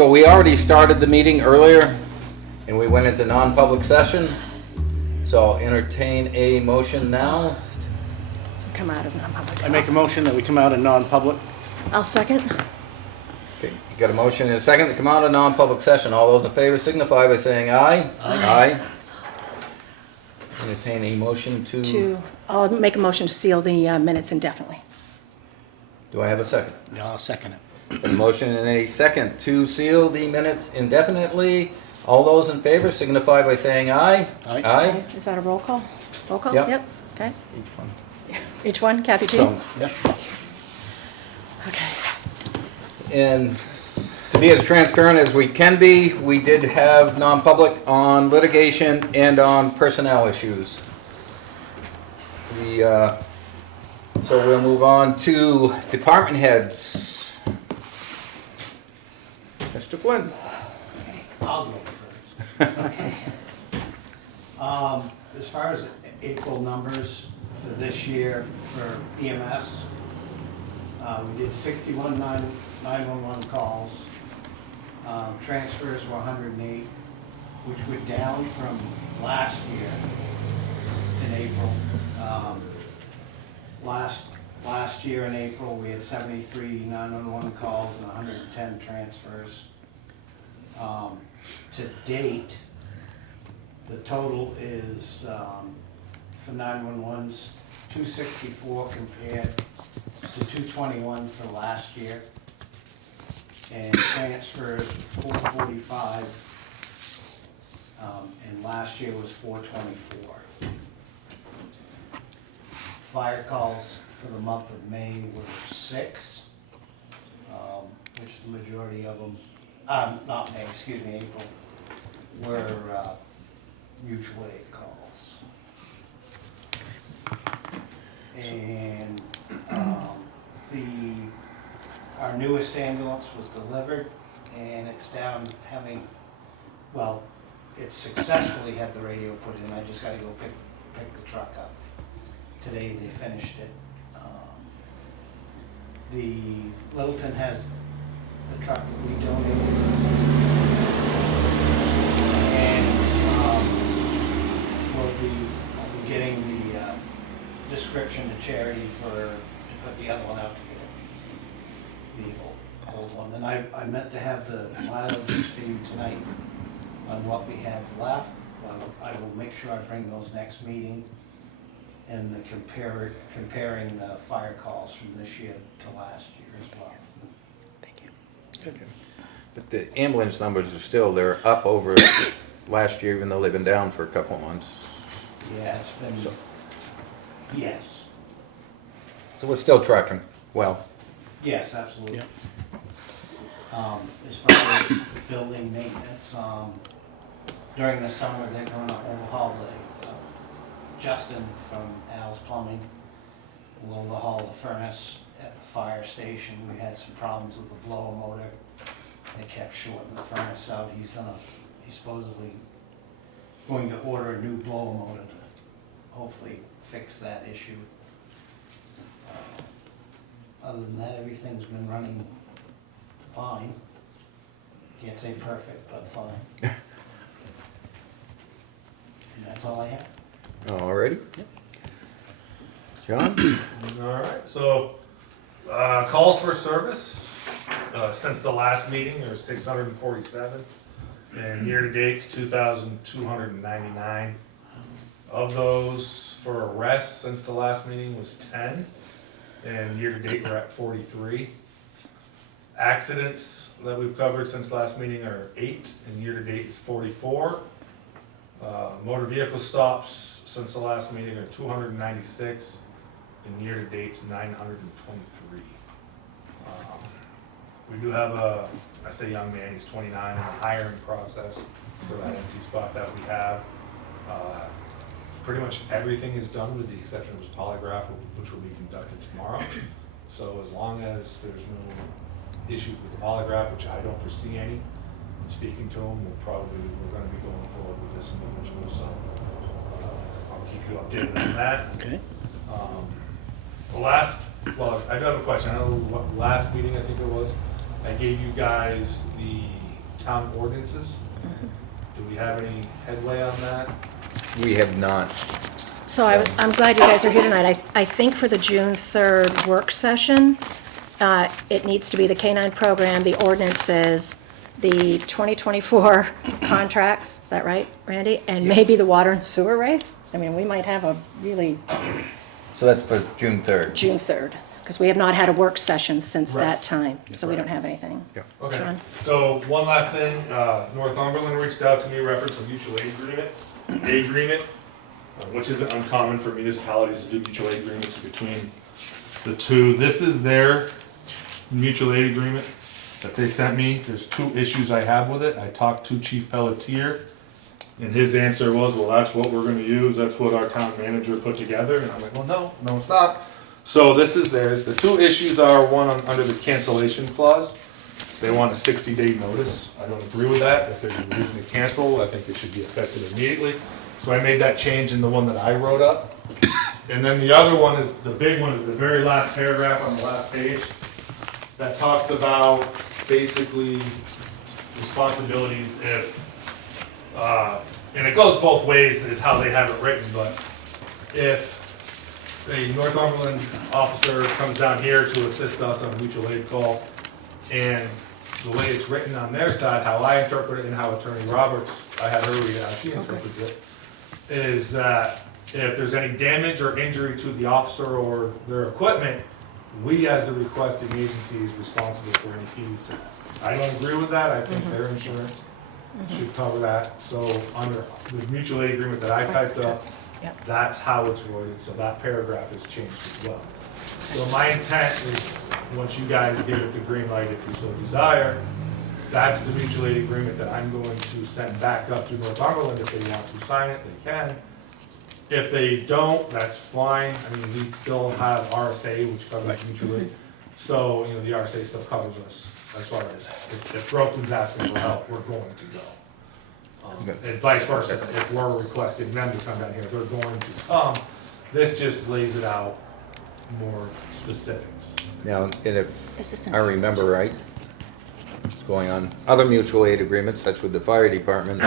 So we already started the meeting earlier, and we went into non-public session. So I'll entertain a motion now. Come out of non-public. I make a motion that we come out in non-public. I'll second. Okay, you got a motion and a second to come out of non-public session. All those in favor signify by saying aye. Aye. Entertain a motion to... I'll make a motion to seal the minutes indefinitely. Do I have a second? Yeah, I'll second it. A motion and a second to seal the minutes indefinitely. All those in favor signify by saying aye. Aye. Aye. Is that a roll call? Roll call? Yep. Okay. Each one. Each one? Kathy G? So, Yep. Okay. and to be as transparent as we can be, we did have non-public on litigation and on personnel issues. So we'll move on to department heads. Mr. Flynn. I'll go first. Okay. As far as April numbers for this year for EMS, we did 61 911 calls. Transfers were 108, which were down from last year in April. Last year in April, we had 73 911 calls and 110 transfers. To date, the total is, for 911s, 264 compared to 221 for last year. And transfers, 445, and last year was 424. Fire calls for the month of May were 6, which the majority of them, not May, excuse me, April, were mutual aid calls. And our newest ambulance was delivered, and it's down having, well, it successfully had the radio put in. I just gotta go pick the truck up. Today they finished it. The Littleton has the truck that we donated. And I'll be getting the description to charity to put the other one out to get the old one. And I meant to have the mileages for you tonight on what we have left. I will make sure I bring those next meeting, and the comparing the fire calls from this year to last year as well. Thank you. Okay. But the ambulance numbers are still, they're up over last year, even though they've been down for a couple of months. Yeah, it's been, So- yes, So we're still tracking well. yes, absolutely. Yep. As far as building maintenance, during the summer, they're gonna overhaul Justin from Al's Plumbing will overhaul the furnace at the fire station. We had some problems with the blower motor. They kept shorting the furnace out. He's supposedly going to order a new blower motor to hopefully fix that issue. Other than that, everything's been running fine. Can't say perfect, but fine. And that's all I have. Alrighty. John? All right, so, calls for service, since the last meeting, there's 647, and year-to-date's 2,299. Of those, for arrests since the last meeting was 10, and year-to-date we're at 43. Accidents that we've covered since last meeting are 8, and year-to-date is 44. Motor vehicle stops since the last meeting are 296, and year-to-date's 923. We do have I say young man, he's 29, in the hiring process for that empty spot that we have. Pretty much everything is done with the exception of his polygraph, which will be conducted tomorrow. So as long as there's no issues with the polygraph, which I don't foresee any, and speaking to him, we're gonna be going forward with this individual, so I'll keep you updated on that. Okay. I do have a question. I know last meeting, I think it was, I gave you guys the town ordinances. Do we have any headway on that? We have not. So I'm glad you guys are here tonight. I think for the June 3rd work session, it needs to be the K-9 program, the ordinances, the 2024 contracts, is that right, Randy? And maybe the water and sewer rates? I mean, we might have a really So that's for June 3rd. June 3rd, because we have not had a work session since Right. that time, so we don't have anything. Okay, John? so one last thing, Northumberland reached out to me reference a mutual aid agreement, which isn't uncommon for municipalities to do mutual aid agreements between the two. This is their mutual aid agreement that they sent me. There's 2 issues I have with it. I talked to Chief Pelletier, and his answer was, well, that's what we're gonna use, that's what our town manager put together, and I'm like, well, no, it's not. So this is theirs. The 2 issues are, one under the cancellation clause. They want a 60-day notice. I don't agree with that. If there's a reason to cancel, I think it should be effective immediately. So I made that change in the one that I wrote up. And then the other one is, the big one is the very last paragraph on the last page that talks about basically responsibilities if, and it goes both ways is how they have it written, but if a Northumberland officer comes down here to assist us on a mutual aid call, and the way it's written on their side, how I interpret it and how Attorney Roberts, I had her read it, how she interprets it, is that if there's any damage or injury to the officer or their equipment, we as the requesting agency is responsible for any fees to that. I don't agree with that. I think their insurance should cover that. So under the mutual aid agreement that I typed up, Yep. that's how it's worded, so that paragraph is changed as well. So my intent is, once you guys give it the green light if you so desire, that's the mutual aid agreement that I'm going to send back up to Northumberland. If they want to sign it, they can. If they don't, that's fine. I mean, we still have RSA, which covers mutual aid. So, you know, the RSA still covers us as far as, if Groveland's asking for help, we're going to go. And vice versa, if we're requesting them to come down here, they're going to come. This just lays it out more specifics. Now, and Is if this I remember right, what's going on, other mutual aid agreements, such with the fire department,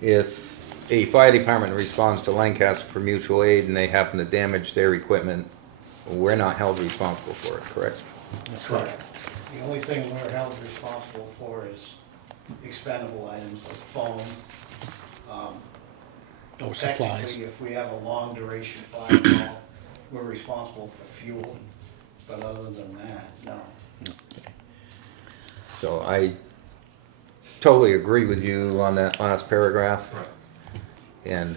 if a fire department responds to Lancaster for mutual aid and they happen to damage their equipment, we're not held responsible for it, correct? Correct. The only thing we're held responsible for is expendable items like foam. Or supplies. Technically, if we have a long duration fire call, we're responsible for fuel, but other than that, no. So I totally agree with you on that last paragraph. Right. And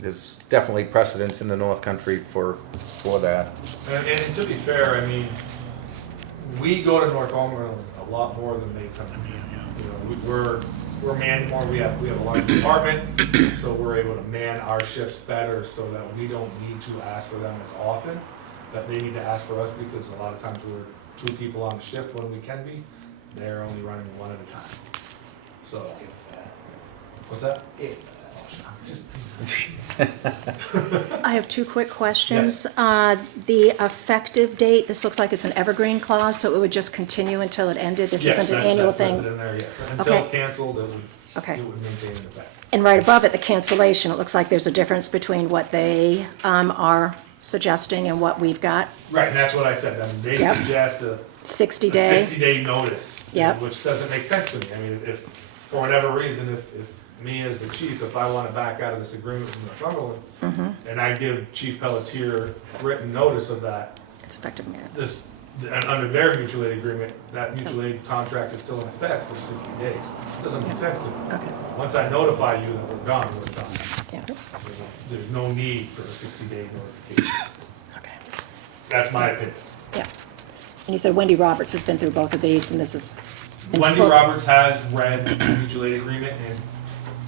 there's definitely precedence in the North Country for that. And to be fair, I mean, we go to Northumberland a lot more than they come to. You know, we're manned more, we have a large department, so we're able to man our shifts better so that we don't need to ask for them as often, that they need to ask for us, because a lot of times we're 2 people on the shift when we can be, they're only running 1 at a time. So, what's that? I have 2 quick questions. The effective date, this looks like it's an evergreen clause, so it would just continue until it ended? This Yes, isn't an that's annual listed thing? in there, yes. Until Okay. canceled, Okay. it would maintain in effect. And right above it, the cancellation, it looks like there's a difference between what they are suggesting and what we've got. Right, and that's what I said, I mean, they Yep. suggest a 60-day? 60-day notice. Yep. Which doesn't make sense to me. I mean, if, for whatever reason, if me as the chief, if I want to back out of this agreement with Northumberland, and I give Chief Pelletier written notice of that, It's effective immediately. and under their mutual aid agreement, that mutual aid contract is still in effect for 60 days. Doesn't make sense to me. Okay, Once I notify you that we're done, we're done. yeah, There's no need for a 60-day notification. okay, That's my opinion. yeah. And you said Wendy Roberts has been through both of these, and this is. in Wendy full- Roberts has read the mutual aid agreement, and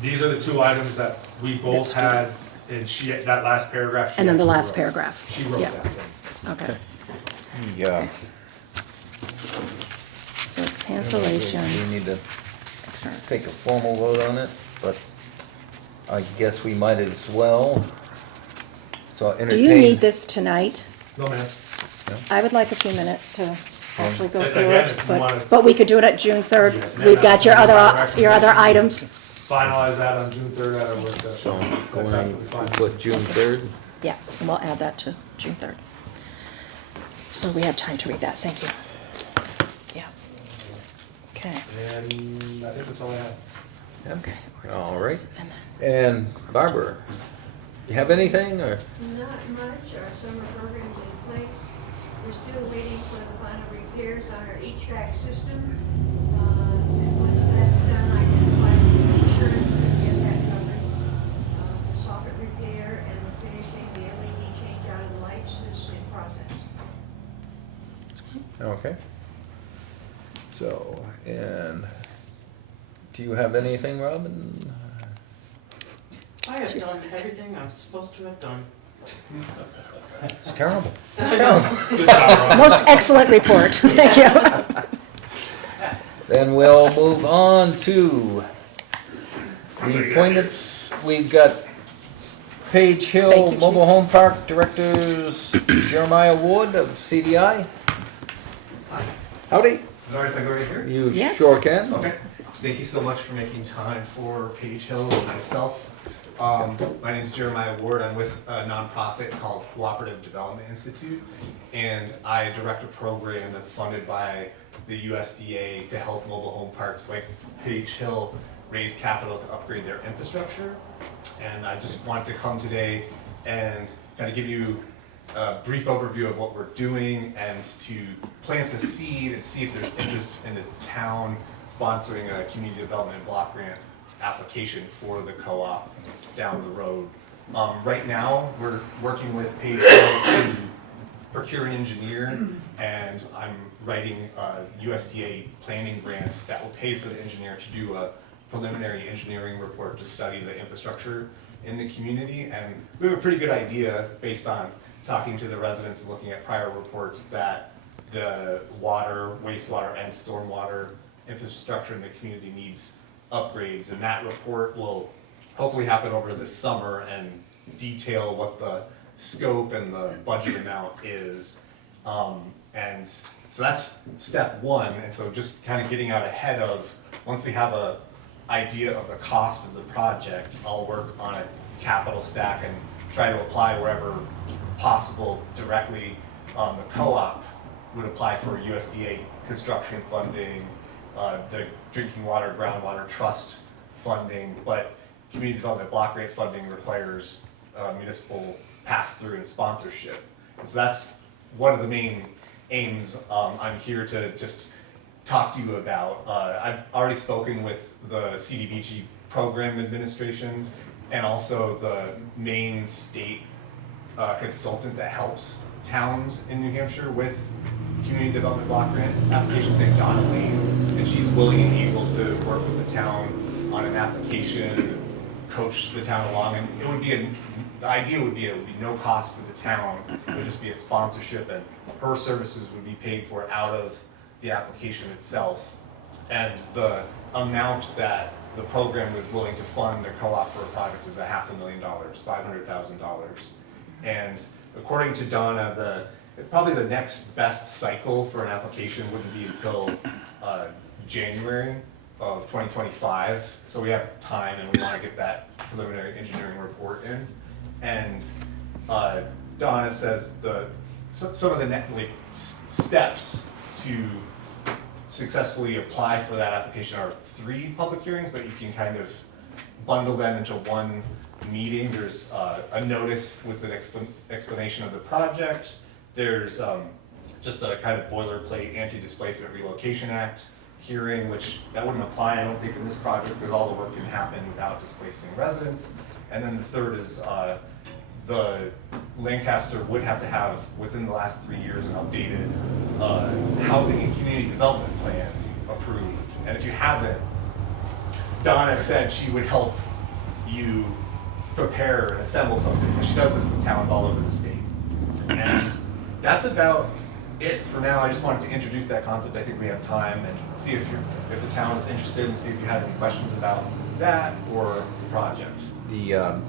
these are the 2 items that we both That's good. had, and she, that last paragraph. she And then the actually last wrote. paragraph. She wrote Yeah. that thing. Okay, Yeah. so it's We cancellation. need to take a formal vote on it, but I guess we might as well. So Do entertain. you need this tonight? No, ma'am. I would like a few minutes to hopefully go If through again, it, if you wanna- but we could do it at June 3rd. Yes, ma'am. We've got your That's other, my items. Finalize that on June 3rd at our work session. So That's going, absolutely fine. put June 3rd. Yeah, and we'll add that to June 3rd. So we have time to read that, thank you. Yeah. Okay. And I think that's all I have. Okay, all right. And then- And Barbara, you have anything, or? Not much, our summer program's in place. We're still waiting for the final repairs on our HVAC system. And once that's done, I can apply for insurance and get that covered. The soffit repair and the finishing the LED change out of the lights is in process. Okay. So, and do you have anything, Robin? I have done everything I'm supposed to have done. It's terrible. Good job, Ron. Most excellent report, thank you. Then we'll move on to the appointments. We've got Page Thank Hill you, Mobile Chief. Home Park Directors Jeremiah Wood of CDI. Howdy. Is it all right if I go right here? You Yes. sure can. Okay. Thank you so much for making time for Page Hill and myself. My name is Jeremiah Ward. I'm with a nonprofit called Cooperative Development Institute, and I direct a program that's funded by the USDA to help mobile home parks like Page Hill raise capital to upgrade their infrastructure. And I just wanted to come today and kind of give you a brief overview of what we're doing and to plant the seed and see if there's interest in the town sponsoring a community development block grant application for the co-op down the road. Right now, we're working with Page Hill to procure an engineer, and I'm writing a USDA planning grant that will pay for the engineer to do a preliminary engineering report to study the infrastructure in the community. And we have a pretty good idea based on talking to the residents and looking at prior reports that the water, wastewater, and stormwater infrastructure in the community needs upgrades. And that report will hopefully happen over this summer and detail what the scope and the budget amount is. And so that's step one. And so just kind of getting out ahead of, once we have a idea of the cost of the project, I'll work on a capital stack and try to apply wherever possible directly. The co-op would apply for USDA construction funding, the drinking water, groundwater trust funding, but community development block grant funding requires municipal pass-through and sponsorship. And so that's one of the main aims I'm here to just talk to you about. I've already spoken with the CDBG program administration and also the main state consultant that helps towns in New Hampshire with community development block grant applications, named Donna Lane, and she's willing and able to work with the town on an application, coach the town along, and it would be the idea would be it would be no cost to the town, it would just be a sponsorship, and her services would be paid for out of the application itself. And the amount that the program was willing to fund a co-op for a project is $500,000, $500,000. And according to Donna, probably the next best cycle for an application wouldn't be until January of 2025. So we have time and we want to get that preliminary engineering report in. And Donna says some of the steps to successfully apply for that application are 3 public hearings, but you can kind of bundle them into one meeting. There's a notice with an explanation of the project. There's just a kind of boilerplate Anti-Displacement Relocation Act hearing, which that wouldn't apply, I don't think, in this project because all the work can happen without displacing residents. And then the third is the Lancaster would have to have, within the last 3 years, an updated housing and community development plan approved. And if you haven't, Donna said she would help you prepare and assemble something, because she does this with towns all over the state. And that's about it for now. I just wanted to introduce that concept. I think we have time, and see if the town is interested, and see if you have any questions about that or the project. The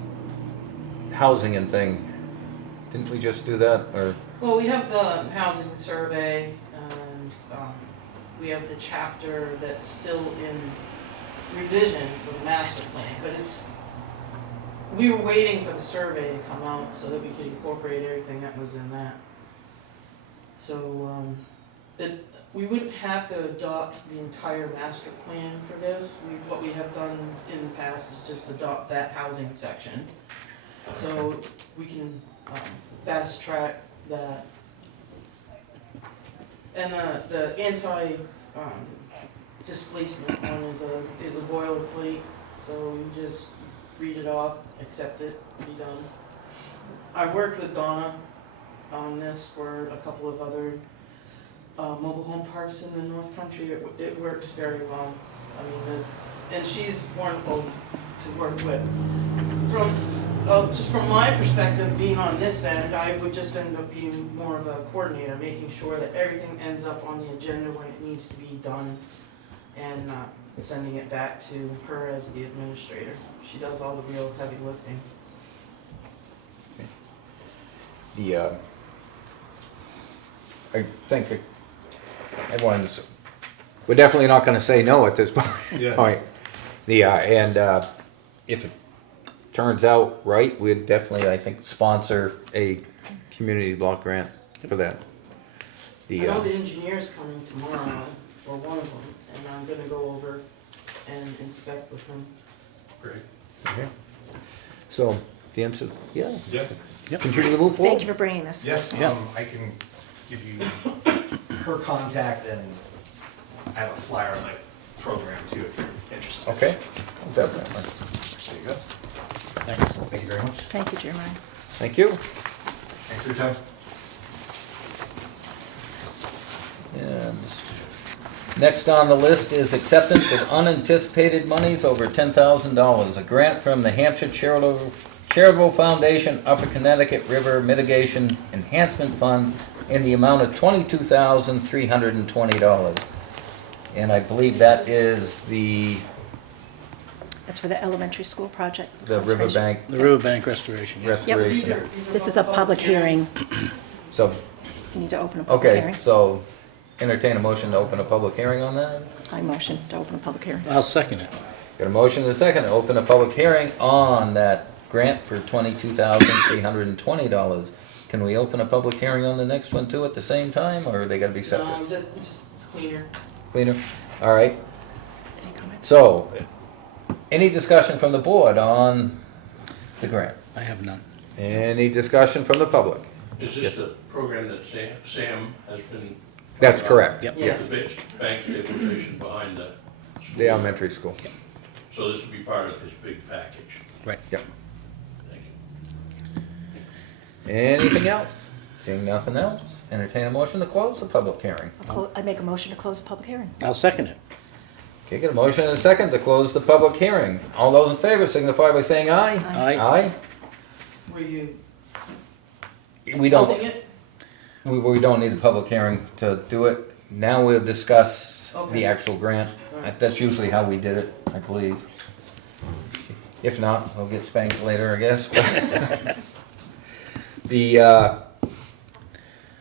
housing and thing, didn't we just do that, or? Well, we have the housing survey, and we have the chapter that's still in revision for the master plan, but we were waiting for the survey to come out so that we could incorporate everything that was in that. So, we wouldn't have to adopt the entire master plan for this. What we have done in the past is just adopt that housing section. So we can fast track that. And the displacement one is a boilerplate, so you just read it off, accept it, be done. I worked with Donna on this for a couple of other mobile home parks in the North Country. It works very well. I mean, and she's wonderful to work with. Just from my perspective, being on this end, I would just end up being more of a coordinator, making sure that everything ends up on the agenda when it needs to be done, and sending it back to her as the administrator. She does all the real heavy lifting. I think we're definitely not gonna say no at this point. Yeah. If it turns out right, we'd definitely, I think, sponsor a community block grant for that. I know the engineer's coming tomorrow, or one of them, and I'm gonna go over and inspect with him. Great. Okay. So, the answer, yeah, Yeah. continue to move forward. Thank you for bringing this. Yes, I can give you her contact, and I have a flyer on my program too if you're interested. Okay, definitely. There you go. Thanks. Thank you very much. Thank you, Jeremiah. Thank you. Thanks for your time. And next on the list is acceptance of unanticipated monies over $10,000. A grant from the Hampshire Charitable Foundation Upper Connecticut River Mitigation Enhancement Fund in the amount of $22,320. And I believe that is That's for the elementary school project. the conservation. riverbank The riverbank restoration, yeah. restoration. This is a public hearing. So, You need to open a public okay, hearing. so entertain a motion to open a public hearing on that. I motion to open a public hearing. I'll second it. Got a motion and a second to open a public hearing on that grant for $22,320. Can we open a public hearing on the next one too at the same time, or are they gotta be separate? Just it's cleaner. Cleaner? All right. Any comments? So, any discussion from the board on the grant? I have none. Any discussion from the public? Is Yes. this the program that Sam has been? That's correct. Yep. Yes. The bank stabilization behind the school? The elementary school. So this will be part of his big package? Right. Yep. Thank you. Anything else? Seeing nothing else, entertain a motion to close the public hearing. I make a motion to close the public hearing. I'll second it. Okay, got a motion and a second to close the public hearing. All those in favor signify by saying aye. Aye. Aye. Were you We don't, holding it? we don't need the public hearing to do it. Now we'll discuss Okay. the actual grant. That's usually how we did it, I believe. If not, we'll get spanked later, I guess.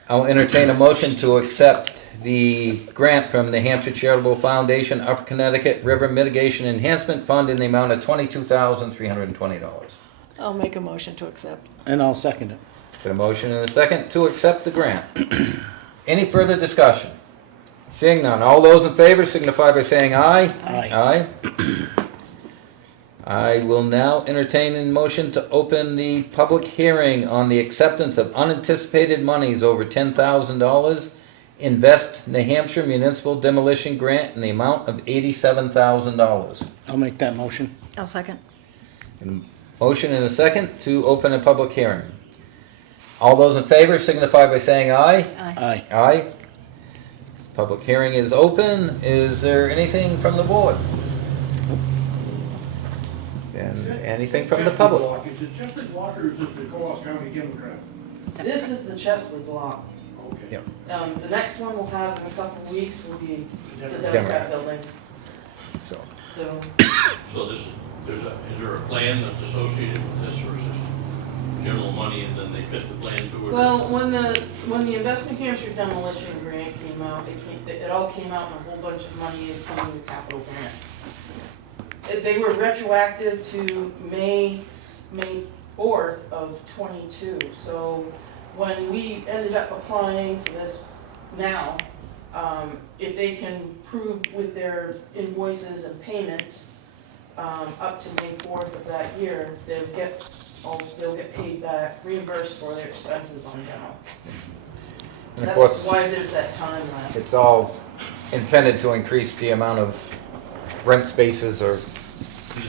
I'll entertain a motion to accept the grant from the Hampshire Charitable Foundation Upper Connecticut River Mitigation Enhancement Fund in the amount of $22,320. I'll make a motion to accept. And I'll second it. Got a motion and a second to accept the grant. Any further discussion? Seeing none, all those in favor signify by saying aye. Aye. Aye. I will now entertain a motion to open the public hearing on the acceptance of unanticipated monies over $10,000. Invest New Hampshire Municipal Demolition Grant in the amount of $87,000. I'll make that motion. I'll second. Motion and a second to open a public hearing. All those in favor signify by saying aye. Aye. Aye. Aye. Public hearing is open. Is there anything from the board? And anything from the public? Is it Chesley block or is it the Coos County Democrat? This is the Chesley block. Okay. Yep. The next one we'll have in a couple of weeks will be the Democrat. Democrat building. So, So So is there a plan that's associated with this, or is this general money and then they fit the plan to it? Well, when the Invest New Hampshire demolition grant came out, it all came out in a whole bunch of money from the capital grant. They were retroactive to May 4th of '22, so when we ended up applying for this now, if they can prove with their invoices and payments, up to May 4th of that year, they'll get paid back, reimbursed for their expenses on demo. And of That's course, why there's that time lag. it's all intended to increase the amount of rent spaces or This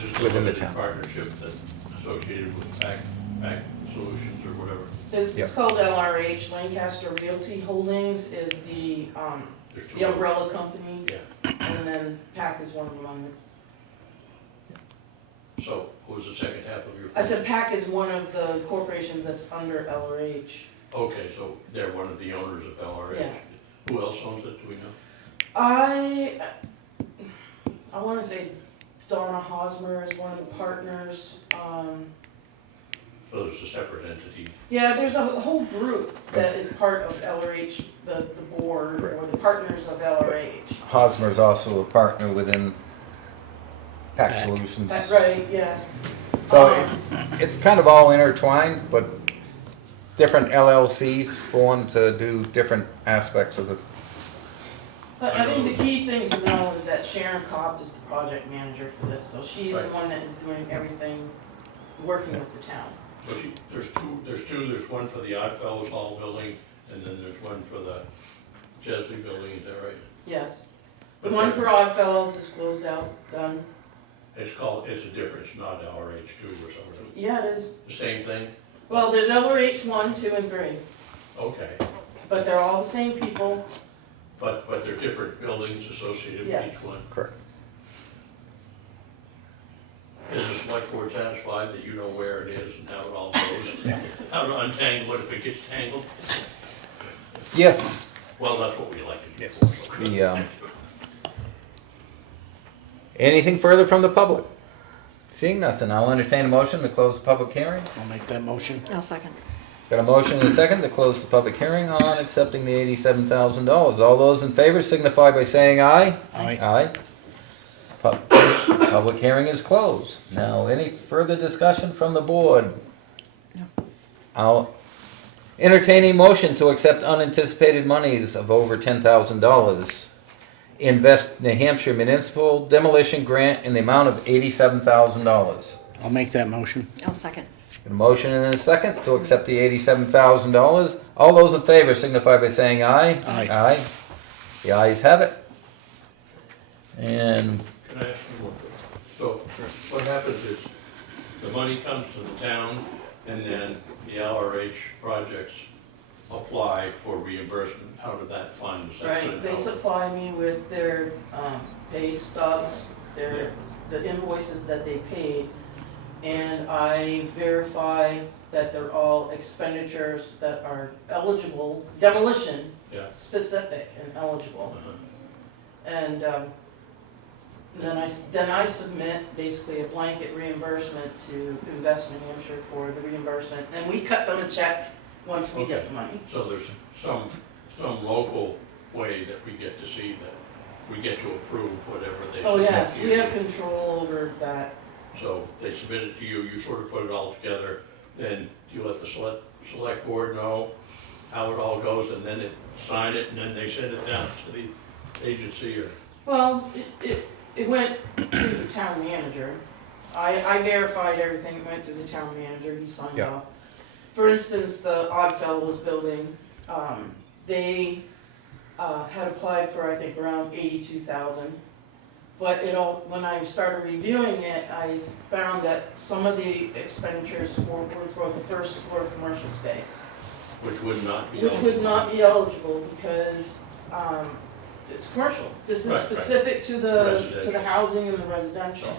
is within the limited town. partnership that associated with Pack Solutions or whatever. It's Yep. called LRH, Lancaster Realty Holdings is There's two the of them. umbrella company, Yeah, and then PAC is one of them. so what was the second half of your? I said PAC is one of the corporations that's under LRH. Okay, so they're one of the owners of LRH. Yeah. Who else owns it, do we know? I want to say Donna Hosmer is one of the partners. So there's a separate entity. Yeah, there's a whole group that is part of LRH, the board, or the partners of LRH. Hosmer's also a partner within Pack Pack. Solutions. That's right, yeah. So it's kind of all intertwined, but different LLCs formed to do different aspects of the, But I think the key thing to know is that Sharon Kopp is the project manager for this, so she's the Right. one that is doing everything, working with the town. So there's one for the Oddfellows Hall building, and then there's one for the Chesley building, is that right? Yes. The But one they're- for Oddfellows is closed out, done. It's a difference, not LRH2 or something. Yeah, it is. The same thing? Well, there's LRH 1, 2, and 3, Okay, but they're all the same people. but they're different buildings associated with Yes. each one? correct. Is the select board satisfied that you know where it is and how it all goes? How to untangle it if it gets tangled? Yes, Well, that's what we like to do. the, anything further from the public? Seeing nothing, I'll entertain a motion to close the public hearing. I'll make that motion. I'll second. Got a motion and a second to close the public hearing on accepting the $87,000. All those in favor signify by saying aye. Aye. Aye. Public hearing is closed. Now, any further discussion from the board? No. I'll entertain a motion to accept unanticipated monies of over $10,000. Invest New Hampshire Municipal Demolition Grant in the amount of $87,000. I'll make that motion. I'll second. A motion and a second to accept the $87,000. All those in favor signify by saying aye. Aye. Aye. The ayes have it. And Can I ask you one question? So what happens is the money comes to the town and then the LRH projects apply for reimbursement out of that fund. Is that Right, good? they supply me with their pay stubs, the invoices that they paid, and I verify that they're all expenditures that are eligible, demolition Yeah. specific and eligible. Uh-huh. And then I submit basically a blanket reimbursement to Invest New Hampshire for the reimbursement, and we cut them a check once we get the money. So there's some local way that we get to see that we get to approve whatever they submit to you. Oh, yes, we have control over that. So they submit it to you, you sort of put it all together, then you let the select board know how it all goes, and then it sign it, and then they send it down to the agency, or, Well, it went through the town manager. I verified everything, it went through the town manager, he signed Yeah. off. For instance, the Oddfellows building, they had applied for, I think, around 82,000. But when I started reviewing it, I found that some of the expenditures were for the first floor commercial space, which would not be which eligible. would not be eligible because it's commercial. This is Right, right. specific to the Residential. housing and the residential.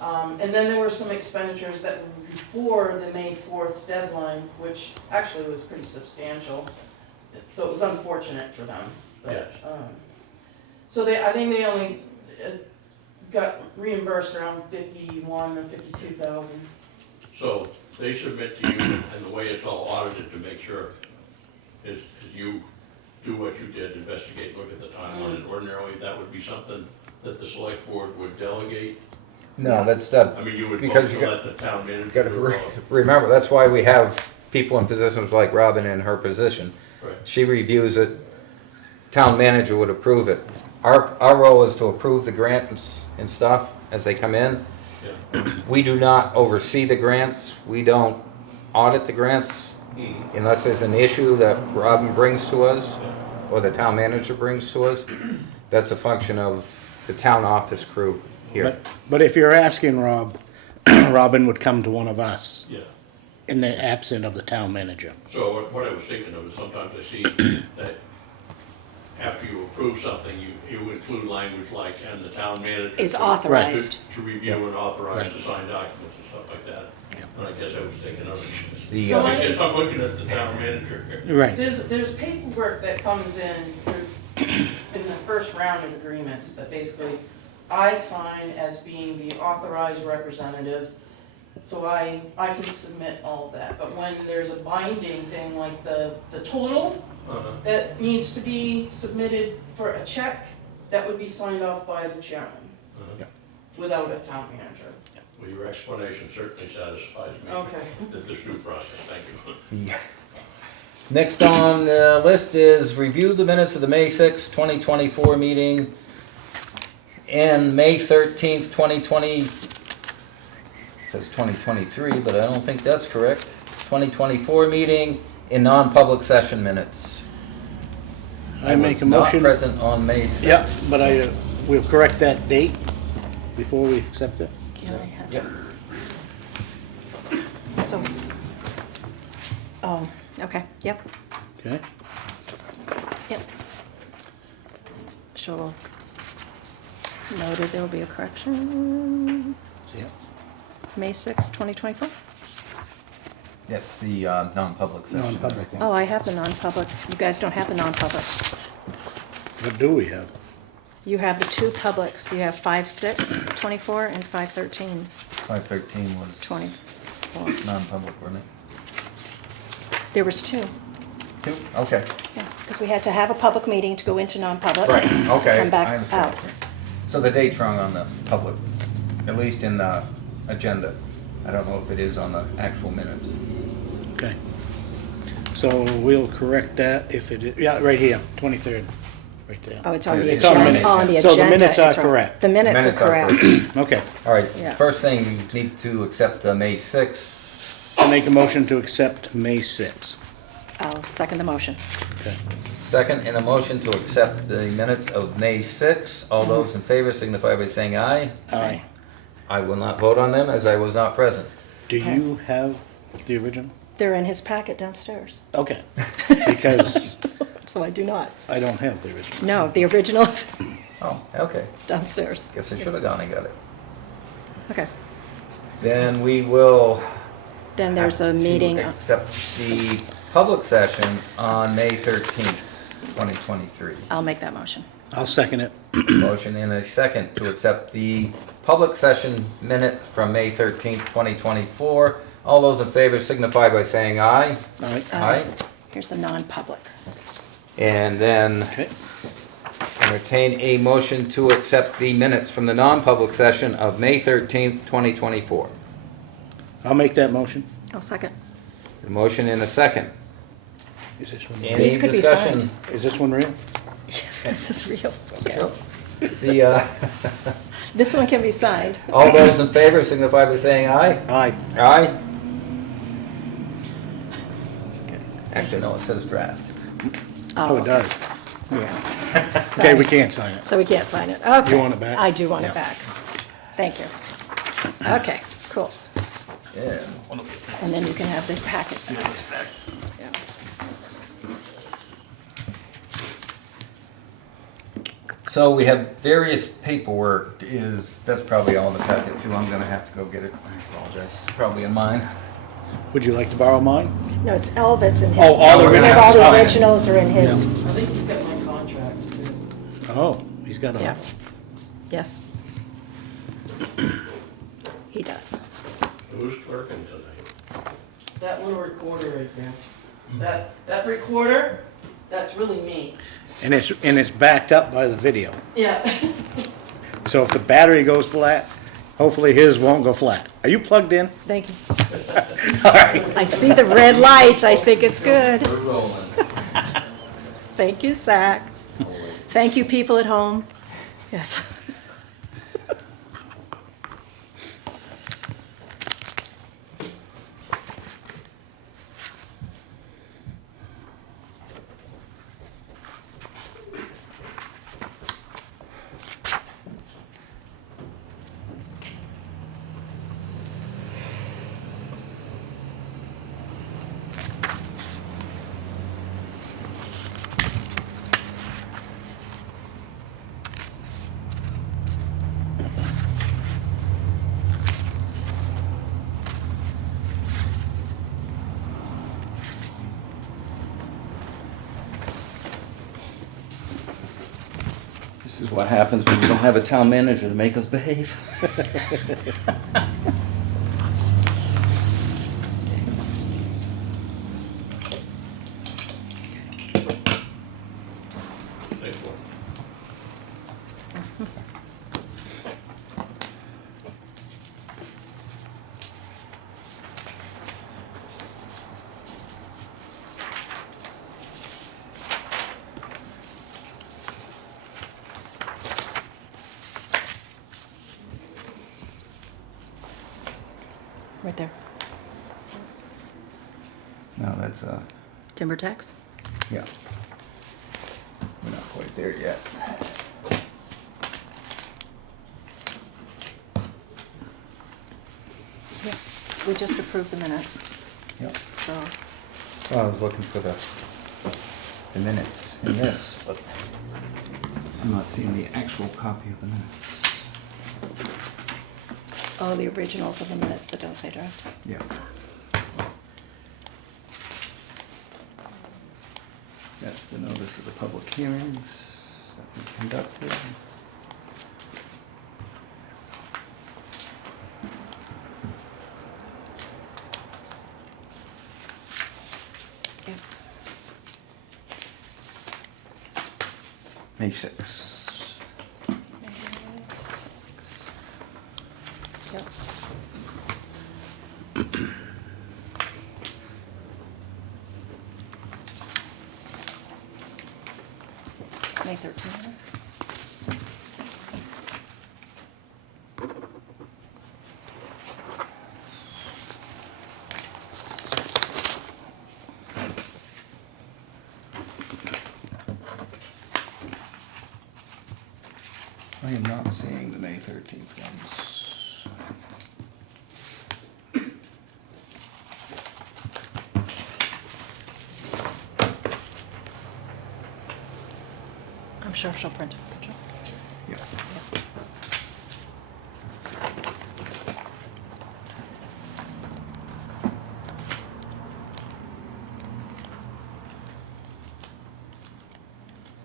And then there were some expenditures that were before the May 4th deadline, which actually was pretty substantial. So it was unfortunate for them. But, Yeah. So I think they only got reimbursed around 51 or 52,000. So they submit to you, and the way it's all audited to make sure is you do what you did, investigate, look at the timeline, and ordinarily that would be something that the select board would delegate. No, that's, I mean, you would vote because to you got, let the town manager gotta do it all. remember, that's why we have people in positions like Robin in her position. Right. She reviews it, town manager would approve it. Our role is to approve the grants and stuff as they come in. Yeah. We do not oversee the grants, we don't audit the grants unless there's an issue that Robin brings to us or the town manager brings to us. That's a function of the town office crew here. But if you're asking Rob, Robin would come to one of us Yeah. in the absence of the town manager. So what I was thinking of is sometimes I see that after you approve something, you include language like, and the town manager. Is to- authorized. To review and authorize Right. to sign documents and stuff like that. And I guess I was thinking of it. The, So I guess I'm looking at the town manager. Right. There's paperwork that comes in the first round of agreements that basically I sign as being the authorized representative. So I can submit all of that, but when there's a binding thing like the total Uh-huh. that needs to be submitted for a check, that would be signed off by the chairman Uh-huh. without a town manager. Well, your explanation certainly satisfies me. Okay. That there's due process, thank you. next on the list is review the minutes of the May 6, 2024 meeting and May 13th, 2020. It says 2023, but I don't think that's correct. 2024 meeting in non-public session minutes. I make a was motion. not present on May 6th. Yep, but we'll correct that date before we accept it. Can I have Yep. So, oh, okay, yep, Okay? yep. So, noted there will be a correction, Yep. May 6, 2024. That's the non-public session. Non-public one. Oh, I have the non-public, you guys don't have the non-public. What do we have? You have the two publics, you have 5/6/24 and 5/13/24. 513 was non-public, wasn't There was two, it? Two? Okay. yeah, because we had to have a public meeting to go into non-public. Right, okay. Come back I understand. out. So the date's wrong on the public, at least in the agenda. I don't know if it is on the actual minutes. Okay. So we'll correct that if it is, yeah, right here, 23rd, right there. Oh, it's on the It's on the agenda. minutes, On the yeah. So the agenda, minutes are it's wrong. correct. The minutes are Minutes are correct. Okay. All right, Yeah. first thing, you need to accept the May 6th. I make a motion to accept May 6th. I'll second the motion. Okay. Second, in a motion to accept the minutes of May 6th. All those in favor signify by saying aye. Aye. I will not vote on them as I was not present. Do you have the original? They're in his packet downstairs, Okay. Because so I do not. I don't have the original. No, the original is Oh, okay. downstairs. Guess I should have gone and got it. Okay. Then we will Then there's a have to meeting, accept the public session on May 13th, 2023. I'll make that motion. I'll second it. Motion in a second to accept the public session minute from May 13th, 2024. All those in favor signify by saying aye. Aye. Aye. Here's the non-public. And then Okay. entertain a motion to accept the minutes from the non-public session of May 13th, 2024. I'll make that motion. I'll second. A motion in a second. Is this one? Any These could be discussion? signed. Is this one real? Yes, this is real. Yep. The, This one can be signed. all those in favor signify by saying aye. Aye. Aye. Actually, no, it says draft. Oh, it does. Yeah. Okay, we can't sign it. So we can't sign it. Okay. You want it back? I do want it Yeah. back. Thank you. Okay, cool. Yeah. And then you can have the packet back. Yeah. So we have various paperwork that's probably all in the packet too. I'm gonna have to go get it. I apologize. It's probably in mine. Would you like to borrow mine? No, it's Elvis and his. Oh, all the All originals. the Okay. originals are in his. Yeah. I think he's got my contracts too. Oh, he's got Yeah. a, Yes. He does. The Who's clerking tonight? That little recorder right there. That recorder, that's really me. And it's backed up by the video. Yeah. So if the battery goes flat, hopefully his won't go flat. Are you plugged in? Thank you. All right. I see the red light. I think it's good. We're rolling. Thank you, Zach. Thank you, people at home. Yes. This is what happens when you don't have a town manager to make us behave. Take one. Right there. No, that's, Timber tax? yeah. We're not quite there yet. Yeah. We just approved the minutes, Yep. so. Well, I was looking for the minutes in this, but I'm not seeing the actual copy of the minutes. Oh, the originals of the minutes that don't say draft. Yeah. That's the notice of the public hearings that we conducted. Yeah. May 6th. Yep. It's May 13th. I am not seeing the May 13th ones. I'm sure she'll print it for you. Yeah.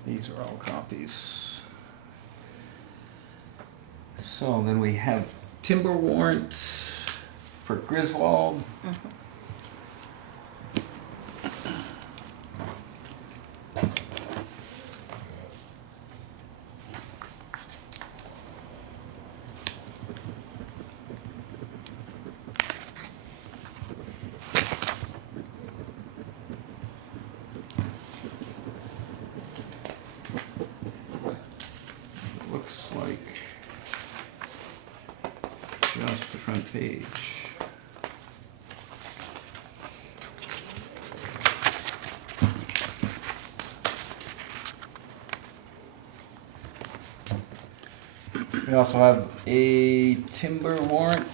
These are all copies. So then we have timber warrants for Griswold. Looks like just the front page. We also have a timber warrant.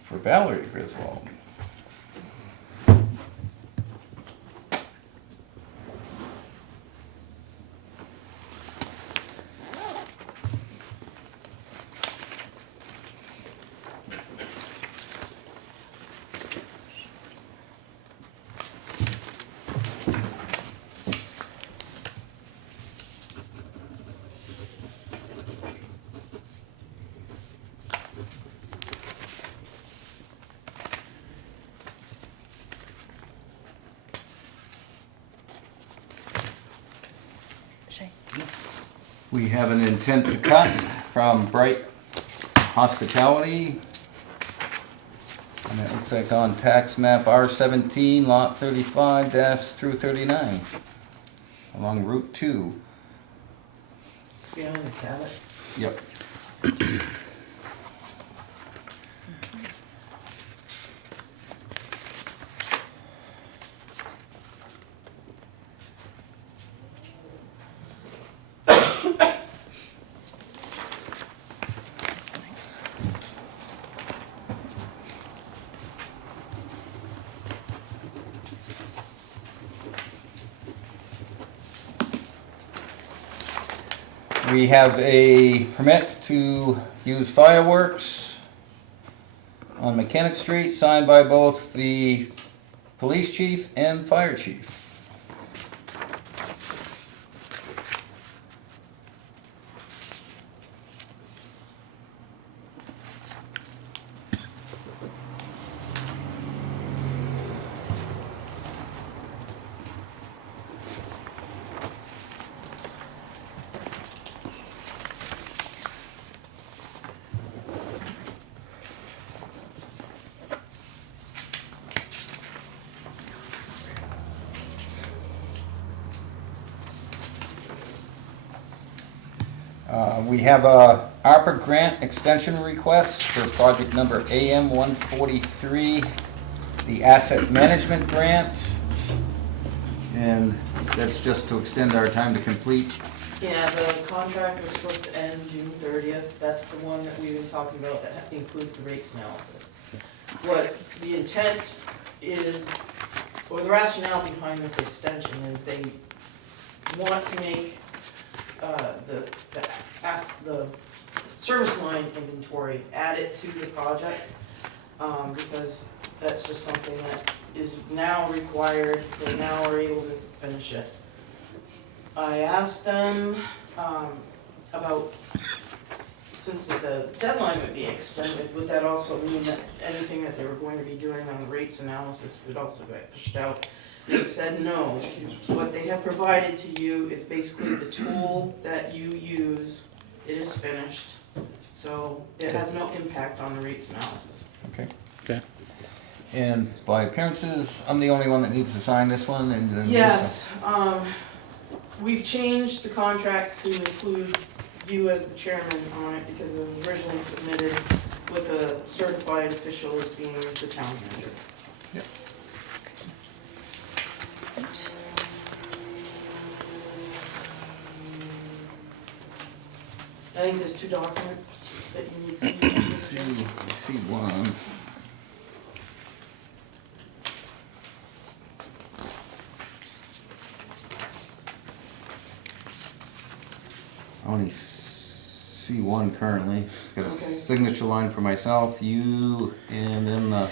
For Valerie Griswold. We have an intent to cut from Bright Hospitality. And it looks like on tax map R17, lot 35-through 39, along Route 2. Behind the cabin. Yep. We have a permit to use fireworks on Mechanic Street, signed by both the police chief and fire chief. We have a ARPA grant extension request for project number AM 143, the asset management grant. And that's just to extend our time to complete. Yeah, the contract was supposed to end June 30th. That's the one that we've been talking about that includes the rates analysis. What the intent is, or the rationale behind this extension is they want to make the service line inventory, add it to the project, because that's just something that is now required. They now are able to finish it. I asked them about, since the deadline would be extended, would that also mean that anything that they were going to be doing on the rates analysis would also get pushed out? They said no. What they have provided to you is basically the tool that you use. It is finished, so it has no impact on the rates analysis. Okay. Okay. And by appearances, I'm the only one that needs to sign this one, and then. Yes, we've changed the contract to include you as the chairman on it because it was originally submitted with a certified official as being the town manager. Yep. I think there's two documents that you need. See one. I only see one currently. It's got a Okay. signature line for myself, you, and then the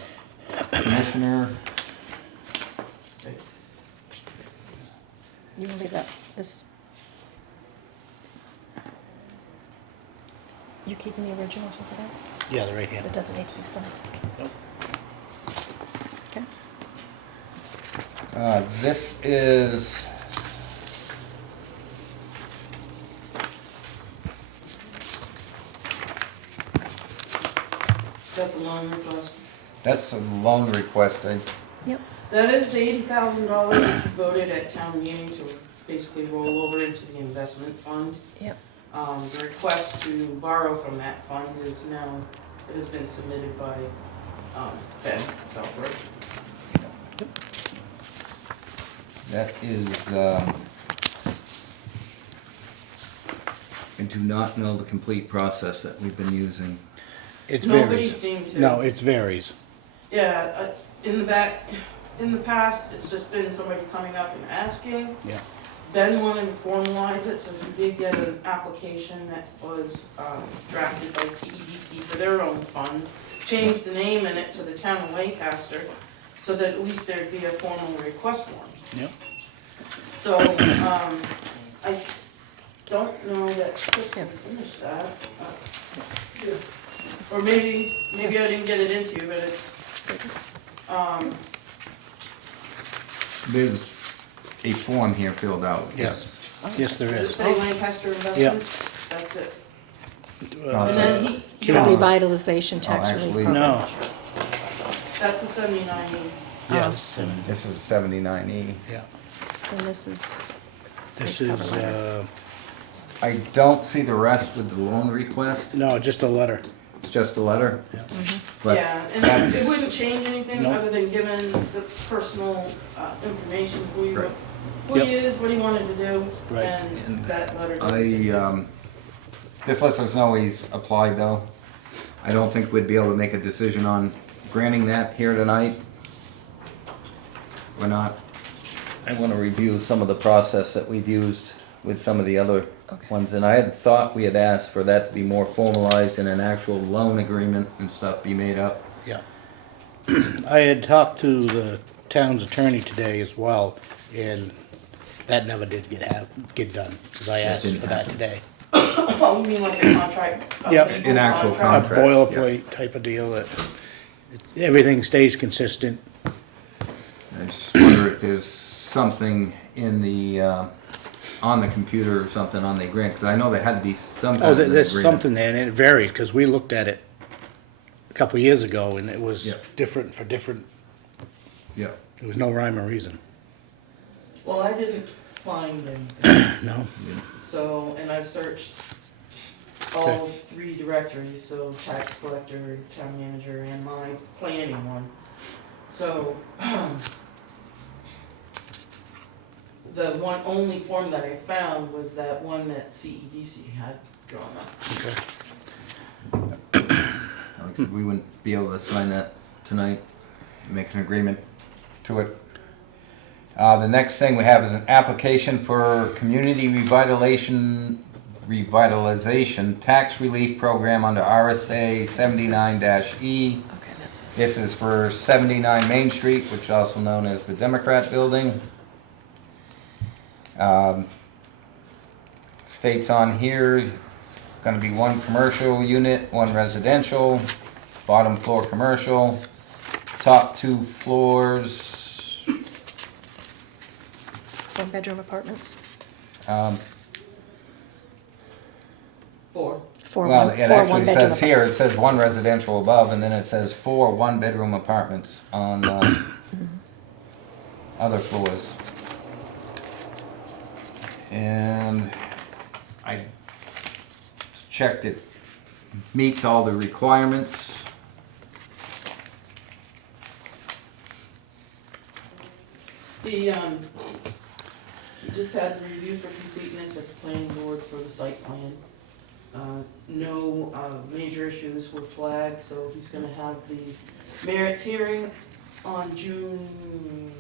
commissioner. You will leave that, this is. You keeping the originals over there? Yeah, they're right here. It doesn't need to be signed. Nope. Okay. This is Is that the loan request? that's a loan request. Yep. That is the $80,000 that you voted at town meeting to basically roll over into the investment fund. Yep. The request to borrow from that fund is now, it has been submitted by Ben Southworth. That is, I do not know the complete process that we've been using. It Nobody varies. seemed to. No, it varies. Yeah, in the past, it's just been somebody coming up and asking. Yeah. Ben wanted to formalize it, so he did get an application that was drafted by CEDC for their own funds, changed the name in it to the town of Lancaster, so that at least there'd be a formal request form. Yep. So, I don't know that Chris can finish that. Or maybe I didn't get it into you, but it's, There's a form here filled out. Yes. Yes, there Does it is. say Lancaster Investments? That's it. No, Uh, it And says- then he, Revitalization tax relief actually- program. No, that's the 79E. yes, This is a 79E. yeah. And this is, This Nice is, cover letter. I don't see the rest with the loan request. no, just a letter. It's just a letter. Mm-hmm. But Yeah, and that's- it wouldn't change anything No. other than giving the personal information, who he, Right. who he is, what he wanted to do, Right. and that letter does. This lets us know he's applied though. I don't think we'd be able to make a decision on granting that here tonight. We're not. I want to review some of the process that we've used with some of the other Okay. ones, and I had thought we had asked for that to be more formalized in an actual loan agreement and stuff be made up. Yeah. I had talked to the town's attorney today as well, and that never did get done, because I asked didn't for that happen. today. Oh, you mean like a contract? a Yep. legal An actual A contract. boilerplate type of deal that, everything stays consistent. I just wonder if there's something in the, on the computer or something on the agreement, because I know there had to be some kind Oh, of an there's agreement. something there, and it varies, because we looked at it a couple of years ago, and it was Yep. different for different, Yeah. there was no rhyme or reason. Well, I didn't find anything, No? so, and I've searched all three directories, so tax collector, town manager, and my planning one. So, the only form that I found was that one that CEDC had drawn up. Okay. Like I said, we wouldn't be able to sign that tonight, make an agreement to it. The next thing we have is an application for community revitalization tax relief program under RSA 79-E. okay, that's it. This is for 79 Main Street, which is also known as the Democrat Building. States on here, it's gonna be one commercial unit, one residential, bottom floor commercial, top 2 floors, One-bedroom apartments. Four. Four well, one- it four actually one-bedroom says here, it says 1 residential above, and then it says 4 one-bedroom apartments on other floors. And I checked it meets all the requirements. He just had the review for completeness at the planning board for the site plan. No major issues were flagged, so he's gonna have the merits hearing on June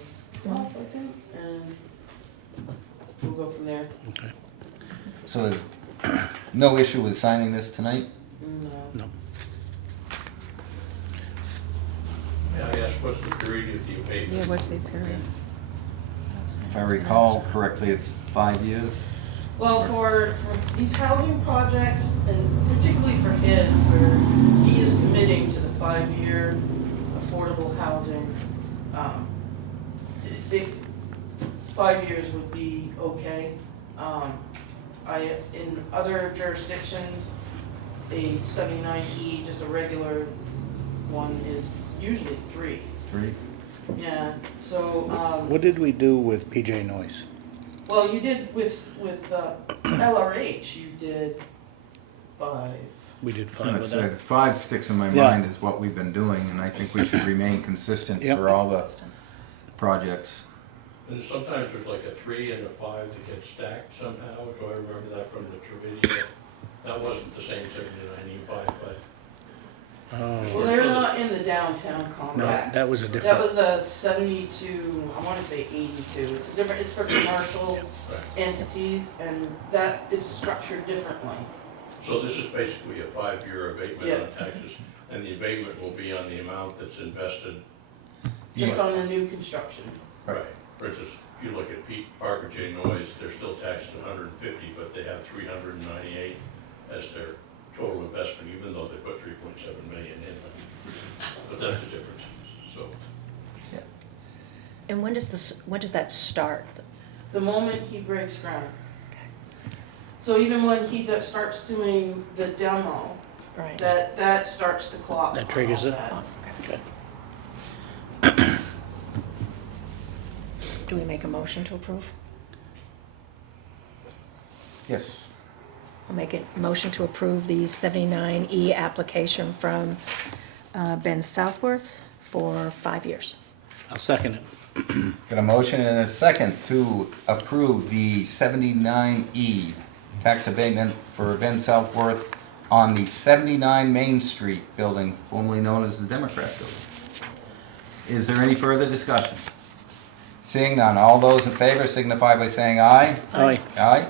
12th, I think, and we'll go from there. Okay. So there's no issue with signing this tonight? No. May I ask, what's the period of the Yeah, abatement? what's the period? If I recall correctly, it's 5 years. Well, for these housing projects, and particularly for his, where he is committing to the 5-year affordable housing, it 5 years would be okay. In other jurisdictions, a 79E, just a regular one, is usually 3. 3? Yeah, so, What did we do with PJ Noyce? well, you did with LRH, you did 5. We did I fine with said that. 5 sticks in my Yeah. mind is what we've been doing, and I think we should remain consistent Yep. for all the projects. And sometimes there's like a 3 and a 5 that get stacked somehow, do I remember that from the Trevidi? That wasn't the same 79E5, but. Oh, Well, they're not in the downtown no, compact. that was a That different, was a 72, I wanna say 82, it's a different, it's for commercial entities, and that is structured differently. So this is basically a 5-year abatement Yeah. on taxes, and the abatement will be on the amount that's invested. Just Yeah. on the new construction. Right. For instance, if you look at Pete Parker J. Noyes, they're still taxed at 150, but they have 398 as their total investment, even though they put 3.7 million in. But that's the difference, so. And when does that start? The moment he breaks ground. So even when he starts doing the demo, Right. that starts the clock. That triggers on it? that. Okay. Do we make a motion to approve? Yes. I'll make a motion to approve the 79E application from Ben Southworth for 5 years. I'll second it. Got a motion and a second to approve the 79E tax abatement for Ben Southworth on the 79 Main Street building, formerly known as the Democrat Building. Is there any further discussion? Seeing none, all those in favor signify by saying aye. Aye. Aye.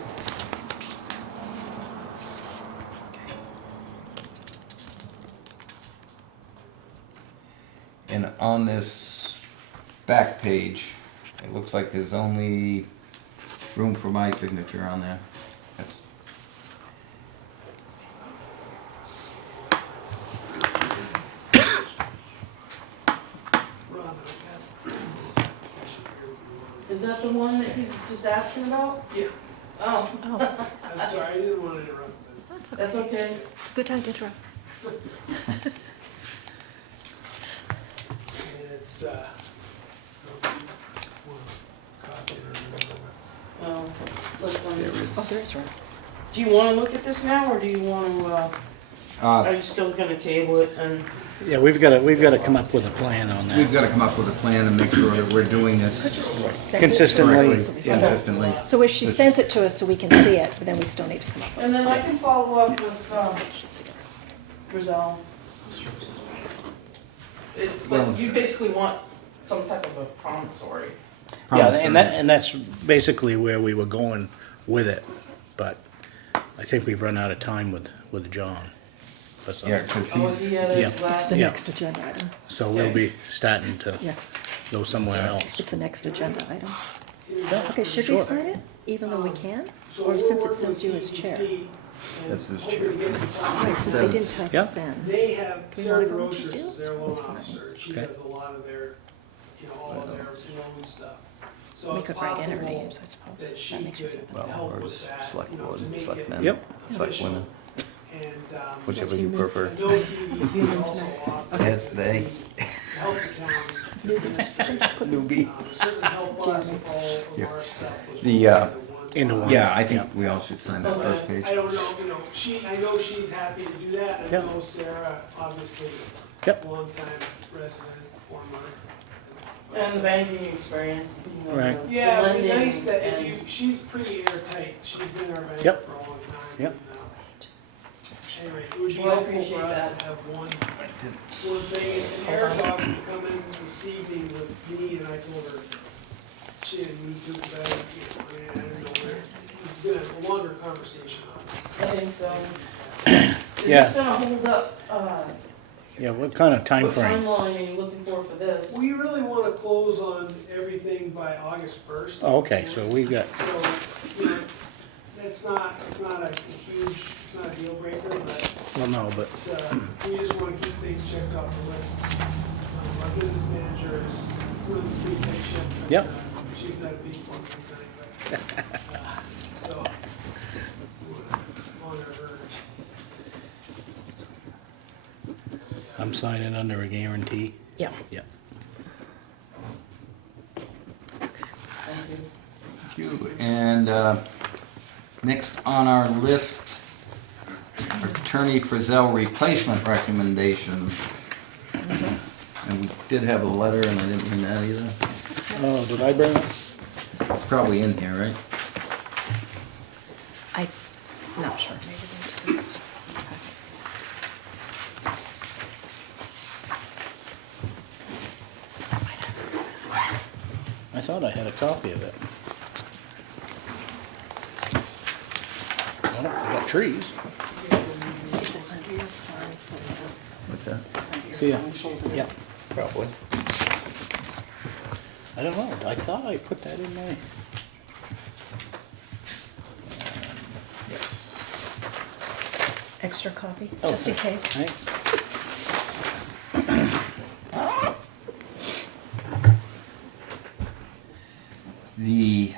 And on this back page, it looks like there's only room for my signature on there. That's Is that the one that he's just asking about? Yeah. Oh, Oh, I'm sorry, I didn't want to interrupt, but that's okay. that's okay. It's a good time to interrupt. it's, one copy or whatever. There There is. Oh, there is room. Do you wanna look at this now, or do you wanna, are Uh, you still gonna table it and? Yeah, we've gotta come up with a plan on We've that. got to come up with a plan and make sure that we're doing this Send it- Consistently. correctly, So we send it. consistently. So if she sends it to us so we can see it, but then we still need to come up with And then I can follow up with, it. Rizal. It's Well, like, you basically want some type of a promissory. Yeah, and that's basically where we were going with it, but I think we've run out of time with John for some. Yeah, because Oh, is he's, he at his yeah. It's last? the Yeah. next agenda item. So we'll be starting to Yeah, go somewhere else. it's the next agenda item. Yeah, Okay, should we sure. sign it, even though we can? So Or we're since it working says with you as chair? CBC and That's his hoping chair. to get some Right, since they didn't Says- type Yeah. this in. They have we Sarah wanna go with Grocers the as their loan officer, she Okay. does a lot of their, all of their loan stuff. So We it's could write in our possible names, I suppose. that That she makes you feel could better. well, help or with that, select board, to make select it men, Yep. select official. women, And, whichever you human. prefer. I know CBC also offers They. to help the town administrate. Newbie. Certainly help us if all of our stuff was. The, rolled into one. Into one. Yeah, I think we all should sign that Okay. first page. I don't know, I know she's happy to do that, I Yeah. know Sarah, obviously, Yep. longtime resident, former. And the banking experience, you know, Right. the Yeah, it'd be lending nice that if and- you, she's pretty airtight, she's been our bank Yep. for a long time. Yep. and, Anyway, it would be Well, I helpful appreciate for us that. to have one thing, and Eric offered to come in this evening with me, and I told her she didn't need to, but I didn't know where, this is gonna have a longer conversation on this. I think so. Is Yeah. this gonna hold up, Yeah, what kind of time what frame? timeline are you looking for this? We really wanna close on everything by August first. Oh, okay, so we've got, So, it's not a huge, it's not a deal breaker, but well, no, but, it's, we just wanna keep things checked off the list. Our business manager is, runs a pretty tight ship. but, Yep. She's not a beast one thing, but, so, we wanna honor her. I'm signing under a guarantee. Yeah. Yeah. Thank you. Thank you. And next on our list, Attorney Frizzell replacement recommendation. And we did have a letter, and I didn't bring that either. Oh, did I bring it? It's probably in here, right? I'm not sure. Maybe they do. I thought I had a copy of it. Well, we got trees. Is it under your file folder? What's that? Is it under your See ya. file folder? Yeah, Probably. I don't know, I thought I put that in my, Yes. Extra copy, Oh, just in case. thanks. The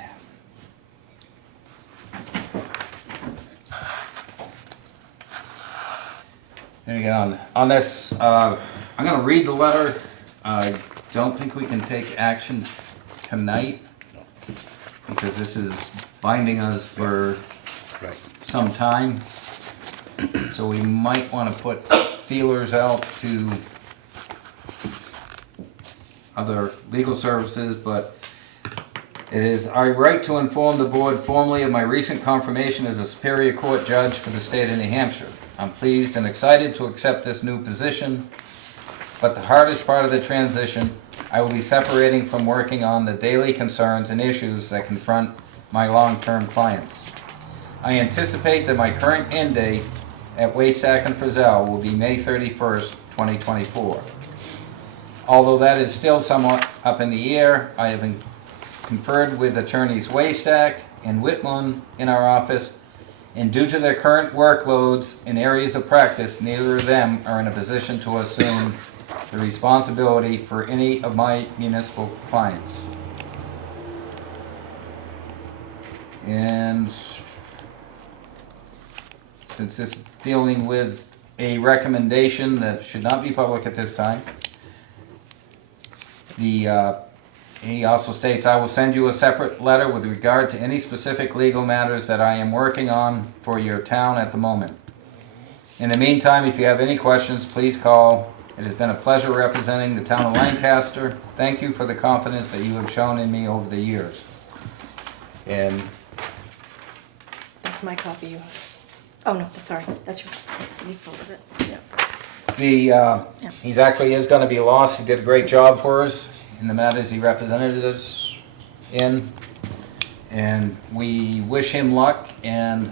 There you go. On this, I'm gonna read the letter. I don't think we can take action tonight because this is binding us for Right. some time. So we might wanna put feelers out to other legal services, but it is our right to inform the board formally of my recent confirmation as a Superior Court judge for the state of New Hampshire. I'm pleased and excited to accept this new position, but the hardest part of the transition, I will be separating from working on the daily concerns and issues that confront my long-term clients. I anticipate that my current end date at Waysack and Frizzell will be May 31st, 2024. Although that is still somewhat up in the air, I have conferred with attorneys Waystack and Whitman in our office, and due to their current workloads in areas of practice, neither of them are in a position to assume the responsibility for any of my municipal clients. And since this is dealing with a recommendation that should not be public at this time, he also states, I will send you a separate letter with regard to any specific legal matters that I am working on for your town at the moment. In the meantime, if you have any questions, please call. It has been a pleasure representing the town of Lancaster. Thank you for the confidence that you have shown in me over the years. And That's my copy. You Oh, no, sorry, that's yours. You full of it. Yeah. he exactly is gonna be lost. He did a great job for us in the matters he represented us in. And we wish him luck, and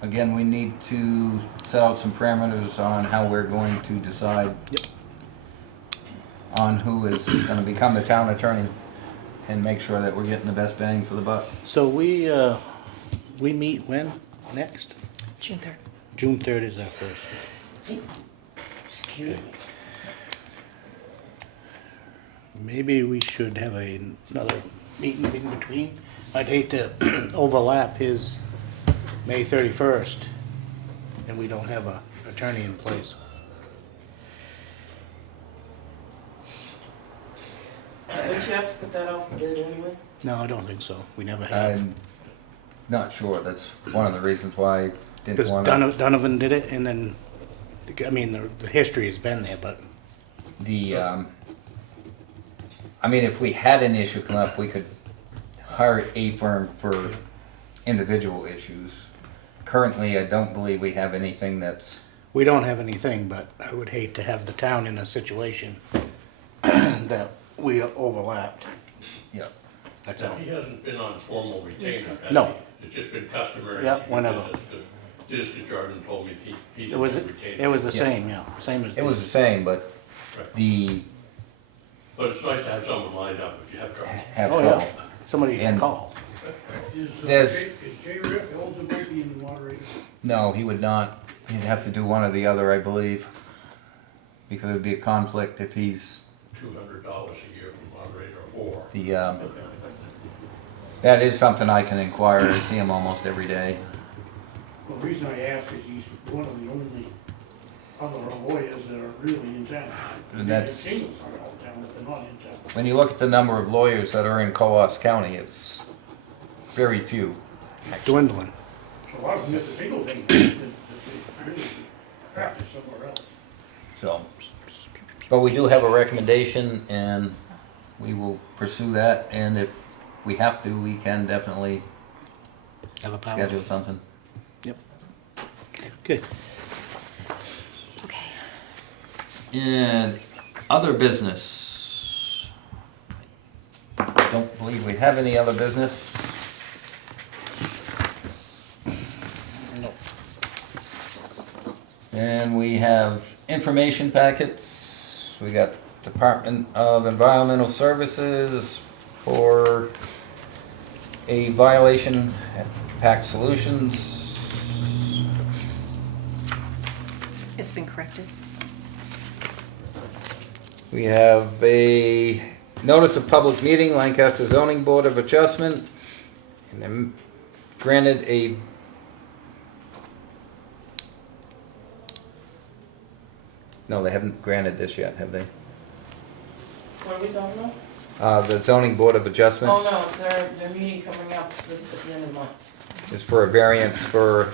again, we need to set out some parameters on how we're going to decide on who is gonna become the town attorney and make sure that we're getting the best bang for the buck. So we meet when next? June 3rd. June 3rd is our first. Okay. Maybe we should have another meeting in between. I'd hate to overlap his May 31st, and we don't have a attorney in place. Don't you have to put that out for bid anyway? No, I don't think so. We never have. I'm not sure. That's one of the reasons why I didn't Because want to. Donovan did it, and then, I mean, the history has been there, but I mean, if we had an issue come up, we could hire a firm for individual issues. Currently, I don't believe we have anything that's, we don't have anything, but I would hate to have the town in a situation that we overlapped. yeah. That's all. He hasn't been on formal retainer, has No. he? It's just been customary. Yep, whenever. Mr. Jordan told me he It didn't was, retain it was the Yeah. same, yeah, same as. It was the same, but Right. the But it's nice to have someone lined up if you have trouble. have Oh, trouble. yeah, somebody you can And- call. There's- Is Jay Rick eligible to be in the moderator? No, he would not. He'd have to do one or the other, I believe, because it would be a conflict if he's $200 a year for moderator or. the. That is something I can inquire. I see him almost every day. Well, the reason I ask is he's one of the only other lawyers that are really in town. And that's- The Shingles are all town, but they're not in town. When you look at the number of lawyers that are in Coos County, it's very few. Dwindling. So a lot of them at the Shingles ain't, that they really practice somewhere else. So, but we do have a recommendation, and we will pursue that. And if we have to, we can definitely Have a power. schedule something. Yep. Okay. Okay. And other business. I don't believe we have any other business. No. And we have information packets. We got Department of Environmental Services for a violation at Pack Solutions. It's been corrected. We have a notice of public meeting, Lancaster Zoning Board of Adjustment, and then granted a No, they haven't granted this yet, have they? What are we talking about? The zoning board of adjustment Oh, no, it's their meeting coming up this, at the end of the month. is for a variance for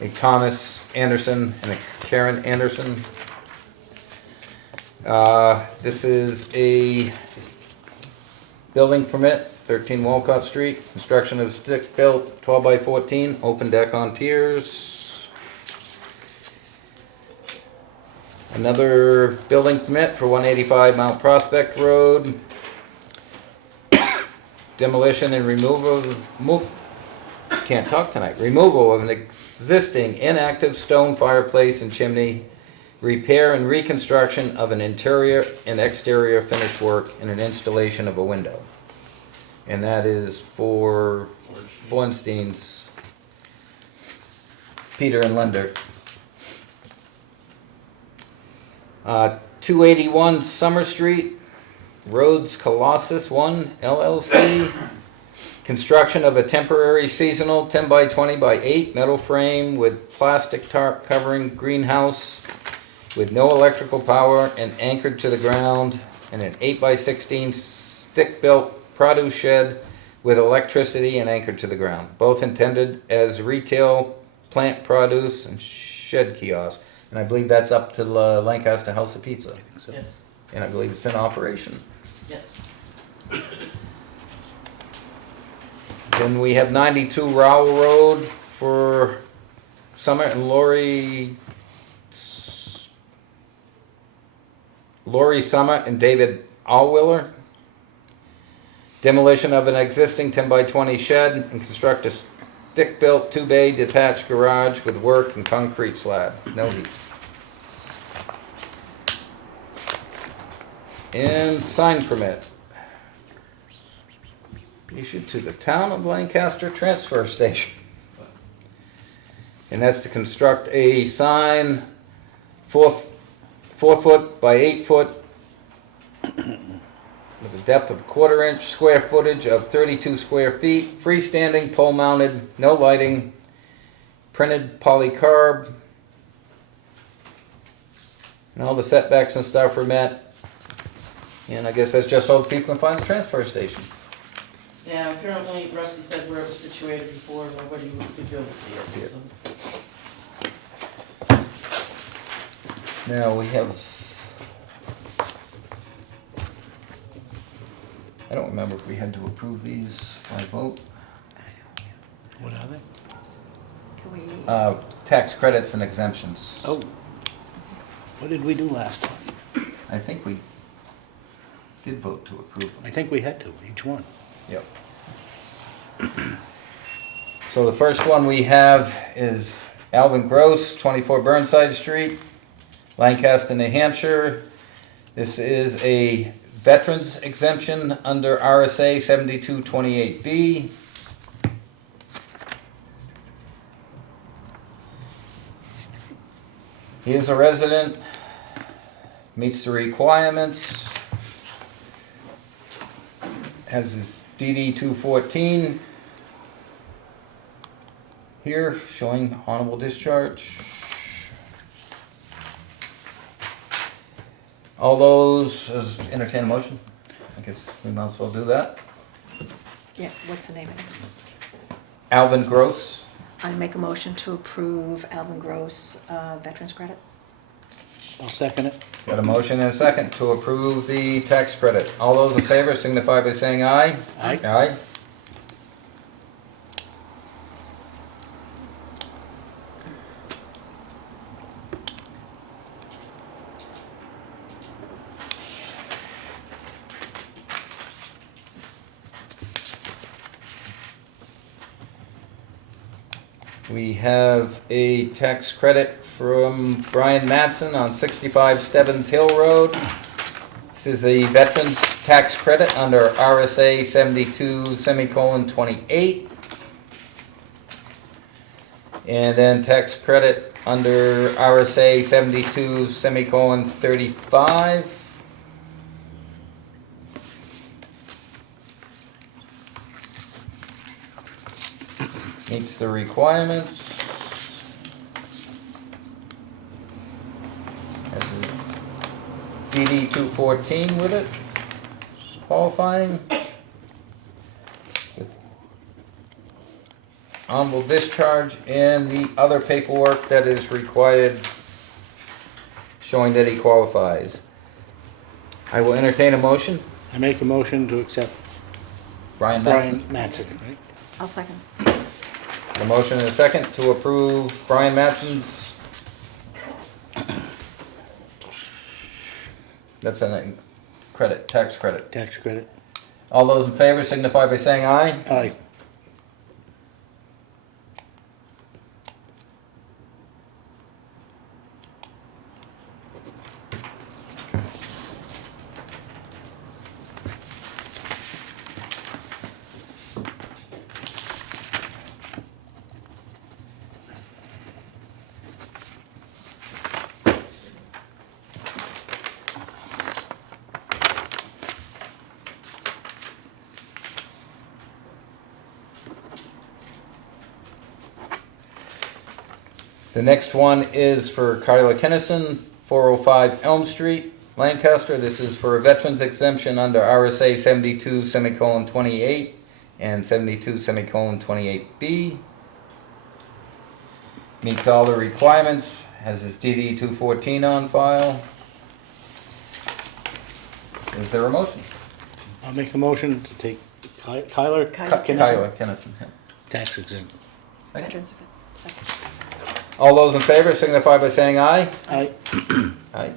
a Thomas Anderson and a Karen Anderson. This is a building permit, 13 Walcott Street, construction of stick-built 12 by 14, open deck on piers. Another building permit for 185 Mount Prospect Road. Demolition and can't talk tonight. Removal of an existing inactive stone fireplace and chimney. Repair and reconstruction of an interior and exterior finish work and an installation of a window. And that is for Bornstein's, Peter and Lender. 281 Summer Street, Rhodes Colossus 1 LLC. Construction of a temporary seasonal 10 by 20 by 8 metal frame with plastic tarp covering greenhouse with no electrical power and anchored to the ground, and an 8 by 16 stick-built produce shed with electricity and anchored to the ground. Both intended as retail plant produce and shed kiosk. And I believe that's up to the Lancaster House of Pizza. So, Yes, And I believe it's in operation. yes. Then we have 92 Rowell Road for Summer and Lori Summer and David Allwiller. Demolition of an existing 10 by 20 shed and construct a stick-built 2-bay detached garage with work and concrete slab. No heat. And sign permit issued to the Town of Lancaster Transfer Station. And that's to construct a sign 4 foot by 8 foot with a depth of 1/4 inch, square footage of 32 square feet, freestanding, pole mounted, no lighting, printed polycarb. And all the setbacks and stuff are met. And I guess that's just so people can find the transfer station. Yeah, apparently Rusty said where it was situated before, nobody could go to see it, so. Now we have, I don't remember if we had to approve these by vote. what are they? Can we, Tax credits and exemptions. Oh, what did we do last time? I think we did vote to approve them. I think we had to, each one. Yep. So the first one we have is Alvin Gross, 24 Burnside Street, Lancaster, New Hampshire. This is a veterans exemption under RSA 7228B. He is a resident, meets the requirements, has his DD 214 here showing honorable discharge. All those, entertain a motion? I guess we might as well do that. yeah, what's the name of it? Alvin Gross. I make a motion to approve Alvin Gross Veterans Credit. I'll second it. Got a motion and a second to approve the tax credit. All those in favor signify by saying aye. Aye. Aye. We have a tax credit from Brian Matson on 65 Stebbins Hill Road. This is a veterans tax credit under RSA 72:28. And then tax credit under RSA 72:35. Meets the requirements. This is DD 214 with it, qualifying. With honorable discharge and the other paperwork that is required showing that he qualifies. I will entertain a motion. I make a motion to accept Brian Brian Mattson. Mattson, right? I'll second. A motion and a second to approve Brian Mattson's. That's a credit, tax credit. Tax credit. All those in favor signify by saying aye. Aye. The next one is for Kyla Kennison, 405 Elm Street, Lancaster. This is for a veterans exemption under RSA 72:28 and 72:28B. Meets all the requirements, has his DD 214 on file. Is there a motion? I'll make a motion to take Tyler Kyler. Kyla Kennison. Yeah. tax exempt. Veterans, second. All those in favor signify by saying aye. Aye. Aye.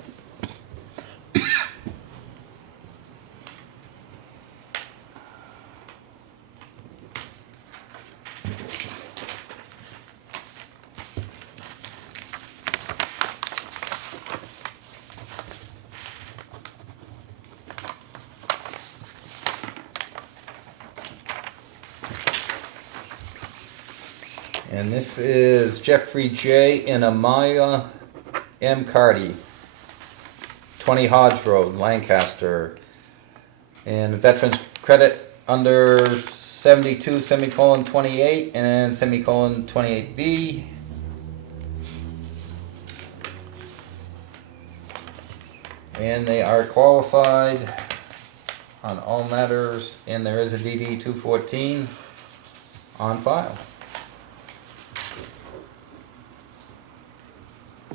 And this is Jeffrey J. and Amaya M. Cardy, 20 Hodge Road, Lancaster. And veterans credit under 72:28 and (28B). And they are qualified on all matters, and there is a DD 214 on file.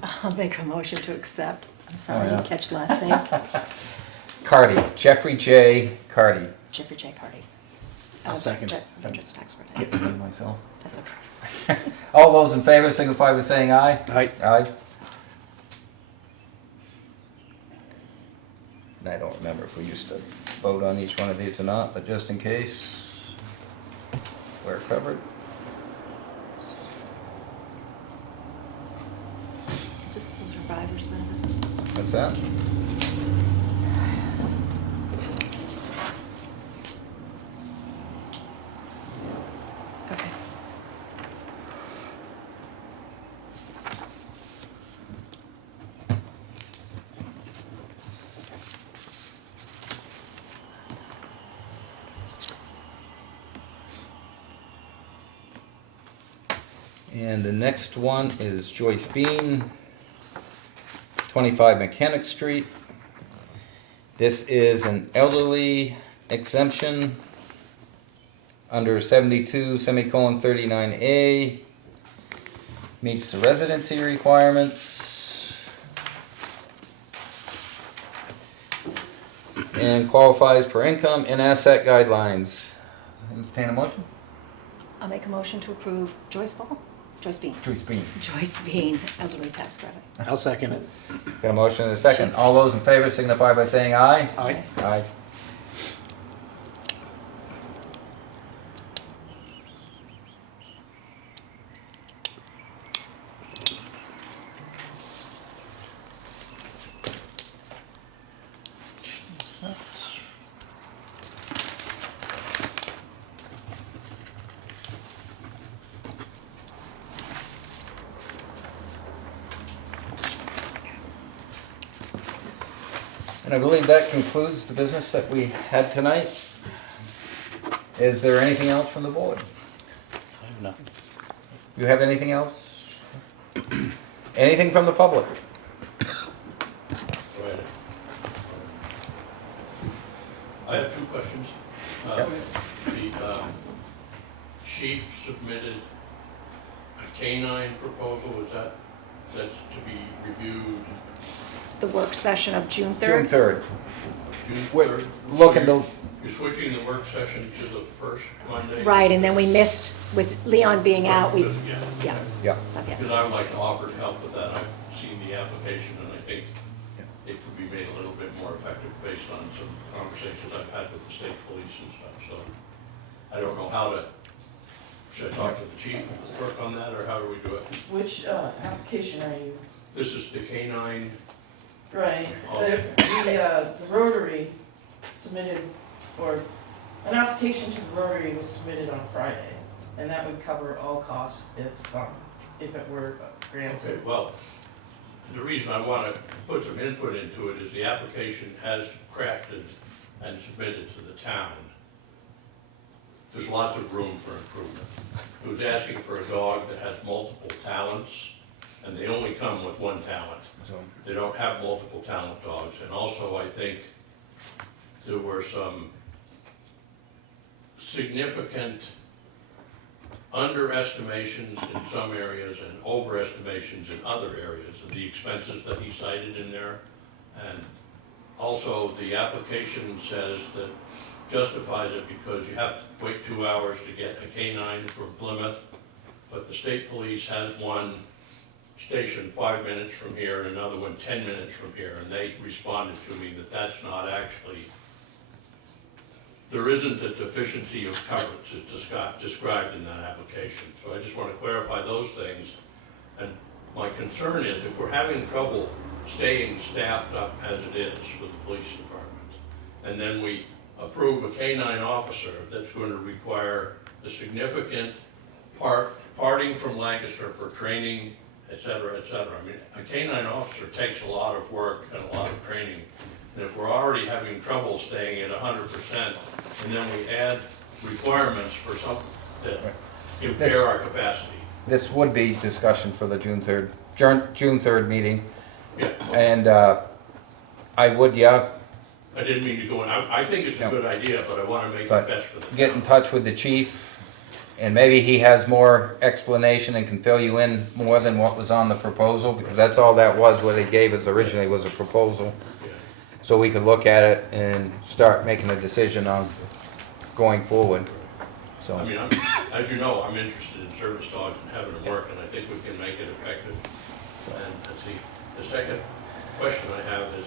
I'll make a motion to accept. I'm sorry, I Oh, yeah. didn't catch the last name. Cardy, Jeffrey J. Cardy. Jeffrey J. Cardy. I'll second it. Veterans tax credit. Getting ahead of myself. That's okay. All those in favor signify by saying aye. Aye. Aye. And I don't remember if we used to vote on each one of these or not, but just in case, we're covered. Is this a survivor's benefit? What's that? Okay. And the next one is Joyce Bean, 25 Mechanic Street. This is an elderly exemption under 72:39A. Meets the residency requirements. And qualifies per income and asset guidelines. Entertain a motion? I'll make a motion to approve Joyce Ball? Joyce Bean. Joyce Bean. Joyce Bean, elderly tax credit. I'll second it. Got a motion and a second. All those in favor signify by saying aye. Aye. Aye. And I believe that concludes the business that we had tonight. Is there anything else from the board? I have nothing. You have anything else? Anything from the public? I have two questions. Yep. The chief submitted a canine proposal, that's to be reviewed The work session of June June 3rd? 3rd. June We're 3rd? looking to, You're switching the work session to the first Monday? Right, and then we missed, with Leon being out, we, Yeah, yeah, yeah, so, yeah. because I would like to offer to help with that. I've seen the application and I think it could be made a little bit more effective based on some conversations I've had with the state police and stuff, so. I don't know how to, should I talk to the chief and work on that, or how do we do it? Which, application are you? This is the canine, Right, Oh. the Rotary submitted, or an application to the Rotary was submitted on Friday, and that would cover all costs if it were okay, granted. well, the reason I want to put some input into it is the application has crafted and submitted to the town. There's lots of room for improvement. It was asking for a dog that has multiple talents, and they only come with one talent. so, They don't have multiple talent dogs, and also I think there were some significant underestimations in some areas and overestimations in other areas of the expenses that he cited in there. And also, the application says that justifies it because you have to wait 2 hours to get a canine from Plymouth, but the state police has one stationed 5 minutes from here and another one 10 minutes from here, and they responded to me that that's not actually, there isn't a deficiency of coverage as described in that application. So I just want to clarify those things. And my concern is if we're having trouble staying staffed up as it is with the police department, and then we approve a canine officer that's going to require a significant parting from Lancaster for training, et cetera, et cetera. I mean, a canine officer takes a lot of work and a lot of training. And if we're already having trouble staying at 100%, and then we add requirements for something that impair our capacity. this would be discussion for the June 3rd meeting. Yeah, And I would, yeah, I didn't mean to go in. I think it's a No. good idea, but I want to make But it best for the town. get in touch with the chief, and maybe he has more explanation and can fill you in more than what was on the proposal, because that's all that was, what they gave us originally was a proposal. Yeah. So we could look at it and start making a decision on going forward, so. I mean, as you know, I'm interested in service dogs and having them work, and I think we can make it effective. And let's see, the second question I have is,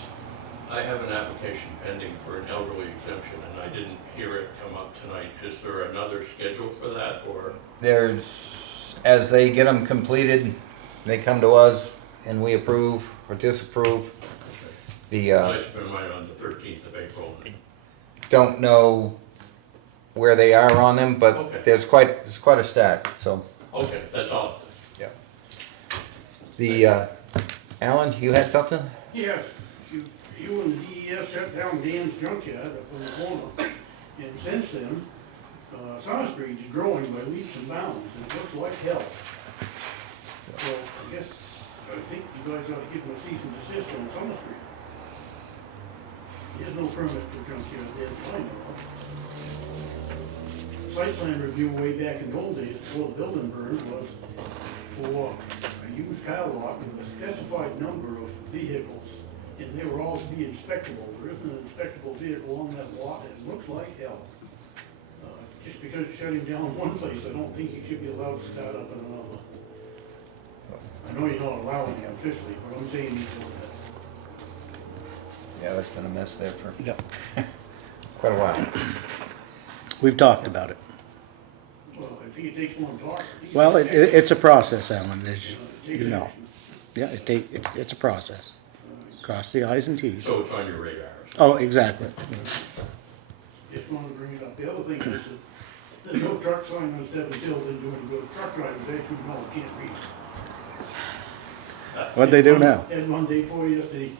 I have an application pending for an elderly exemption, and I didn't hear it come up tonight. Is there another schedule for that, or? There's, as they get them completed, they come to us and we approve or disapprove. I spent mine on the 13th of April. Don't know where they are on them, but Okay. there's quite a stack, so. Okay, that's all. Alan, you had something? Yes, you and the DES shut down Dan's junkyard up on the corner, and since then, Summer Street is growing by leaps and bounds, and it looks like hell. So, I think you guys ought to give them a cease and desist on Summer Street. There's no permit for junkyard there to find out. Site plan review way back in the old days, before the building burned, was for a used car lot with a specified number of vehicles, and they were all to be inspectable. There isn't an inspectable vehicle on that lot, and it looks like hell. Just because you're shutting down one place, I don't think you should be allowed to start up in another. I know you're not allowing it officially, but I'm saying you should. Yeah, that's been a mess there for Yep. quite a while. We've talked about it. Well, I think it takes one talk. Well, it's a process, Alan, as you know. Yeah, it's a process. Cross the i's and t's. So it's on your radar. Oh, exactly. Just wanted to bring it up. The other thing is that there's no truck sign on Stebbins Hill, didn't do any good. Truck drivers actually know, can't read. What'd they do now? Had one day for yesterday,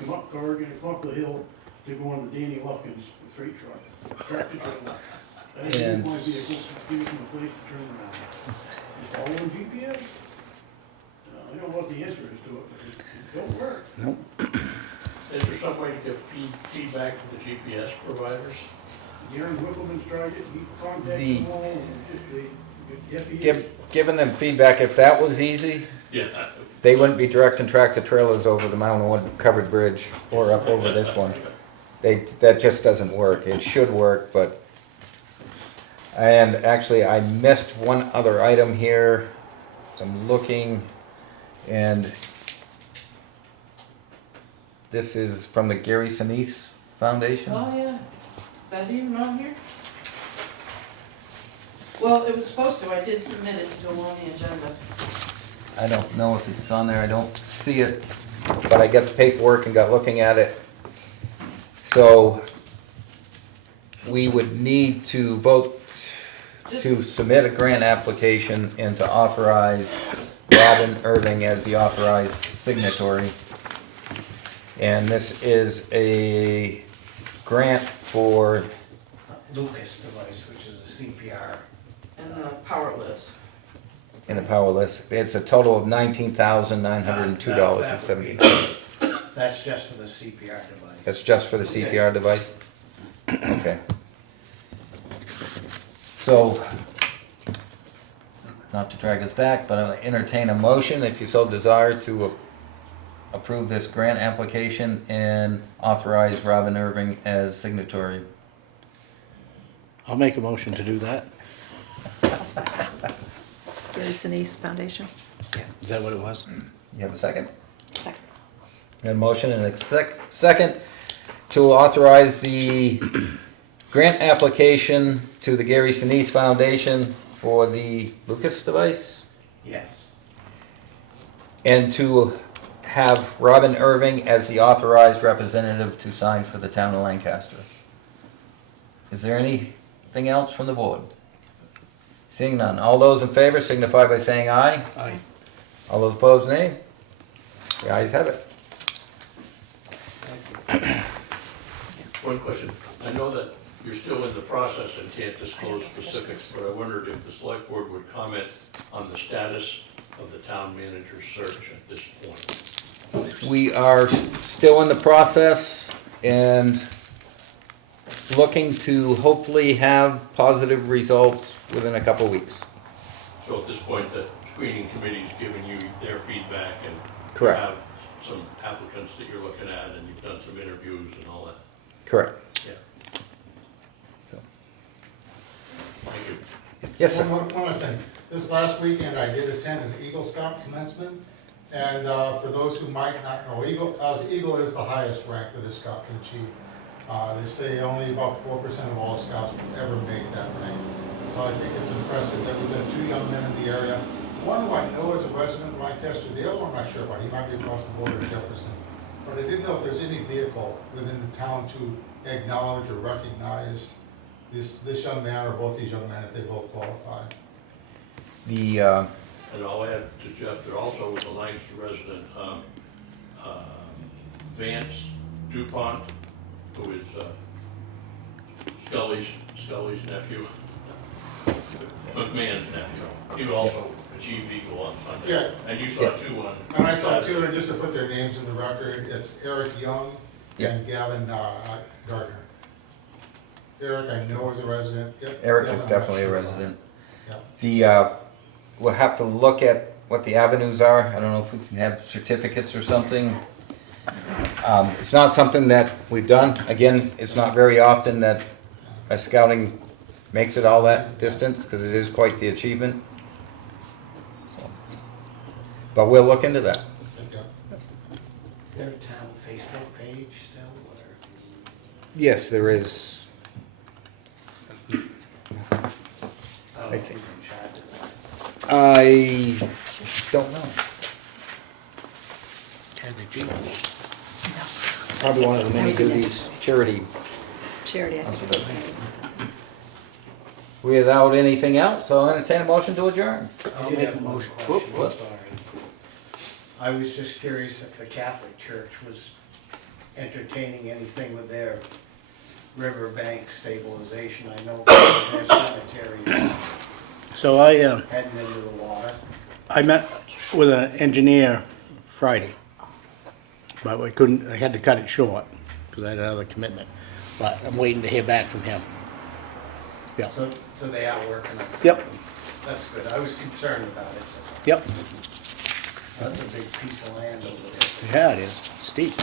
come up Corrigan, come up the hill to go on the Danny Lufkin's freight truck, tractor trailer. I think And- my vehicle, give them a place to turn around. Just following GPS? I don't know what the answer is to it, but it don't work. Nope. Is there some way to get feedback to the GPS providers? Darren Whippleman's tried it, he contacted The- them all, and just, yes, he is. Giving them feedback, if that was easy, Yeah. they wouldn't be directing tractor trailers over the Mountain Wood covered bridge or up over this one. That just doesn't work. It should work, but. And actually, I missed one other item here. So I'm looking, and this is from the Gary Sinise Foundation. Oh, yeah. That even on here? Well, it was supposed to, I did submit it to go on the agenda. I don't know if it's on there, I don't see it, but I got the paperwork and got looking at it. So we would need to vote to submit a grant application and to authorize Robin Irving as the authorized signatory. And this is a grant for, Lucas device, which is a CPR. And the power list. in the power list, it's a total of $19,902.79. That's just for the CPR device. That's just for the CPR device? Okay. So, not to drag us back, but I'll entertain a motion, if you so desire, to approve this grant application and authorize Robin Irving as signatory. I'll make a motion to do that. Gary Sinise Foundation. Is that what it was? You have a second? Second. Got a motion and a second to authorize the grant application to the Gary Sinise Foundation for the Lucas device, Yes. and to have Robin Irving as the authorized representative to sign for the town of Lancaster. Is there anything else from the board? Seeing none. All those in favor signify by saying aye. Aye. All those opposed, nay. The ayes have it. One question. I know that you're still in the process and can't disclose specifics, but I wondered if the select board would comment on the status of the town manager's search at this point. We are still in the process and looking to hopefully have positive results within a couple weeks. So at this point, the screening committee's given you their feedback and Correct. you have some applicants that you're looking at and you've done some interviews and all that. Correct. Yeah. So. Thank you. Yes, sir. One more thing. This last weekend, I did attend an Eagle Scout commencement, and for those who might not know, Eagle is the highest rank that a scout can achieve. They say only about 4% of all scouts will ever make that rank. So I think it's impressive that we've got two young men in the area. One who I know is a resident of Lancaster, the other one I'm not sure about. He might be across the border in Jefferson. But I didn't know if there's any vehicle within the town to acknowledge or recognize this young man or both these young men if they both qualify. The, And I'll add to Jeff, there also was a Lancaster resident, Vance DuPont, who is Scully's nephew, McMahon's nephew. He also achieved Eagle on Sunday. Yeah. And you saw two on. And I saw two, and just to put their names in the record, it's Eric Young Yeah. and Gavin Gardner. Eric, I know is a resident. Yep, Eric Gavin, is I'm not definitely a sure about. resident. Yeah. The, we'll have to look at what the avenues are. I don't know if we can have certificates or something. It's not something that we've done. Again, it's not very often that a scouting makes it all that distance, because it is quite the achievement. So, but we'll look into that. Okay. Is there a town Facebook page still, or? Yes, there is. I don't know if think- you're in charge of that. I don't know. Kathy G. Probably one of the many duties, charity. Charity, I think it's Without anything else, I'll entertain a motion to adjourn. I'll did make have a one motion. question. Whoop. I'm sorry. I was just curious if the Catholic Church was entertaining anything with their riverbank stabilization. I know their cemetery So I, heading into the water. I met with an engineer Friday. but we couldn't, I had to cut it short, because I had another commitment. But I'm waiting to hear back from him. Yeah, So they are working on it. Yep. That's good. I was concerned about it. yep, That's a big piece of land over there. yeah, it is, steep.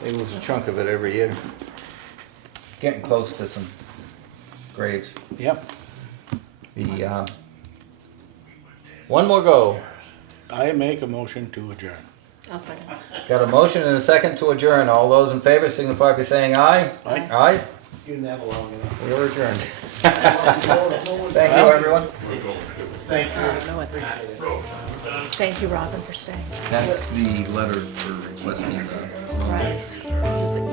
They lose a chunk of it every year. Getting close to some graves. Yep. The, one more go. I make a motion to adjourn. I'll second. Got a motion and a second to adjourn. All those in favor signify by saying aye. Aye. Aye. You're never long enough. We are adjourned. Thank you, everyone. Thank you. I don't know what. Thank you, Robin, for staying. That's the letter for requesting the Right. Does it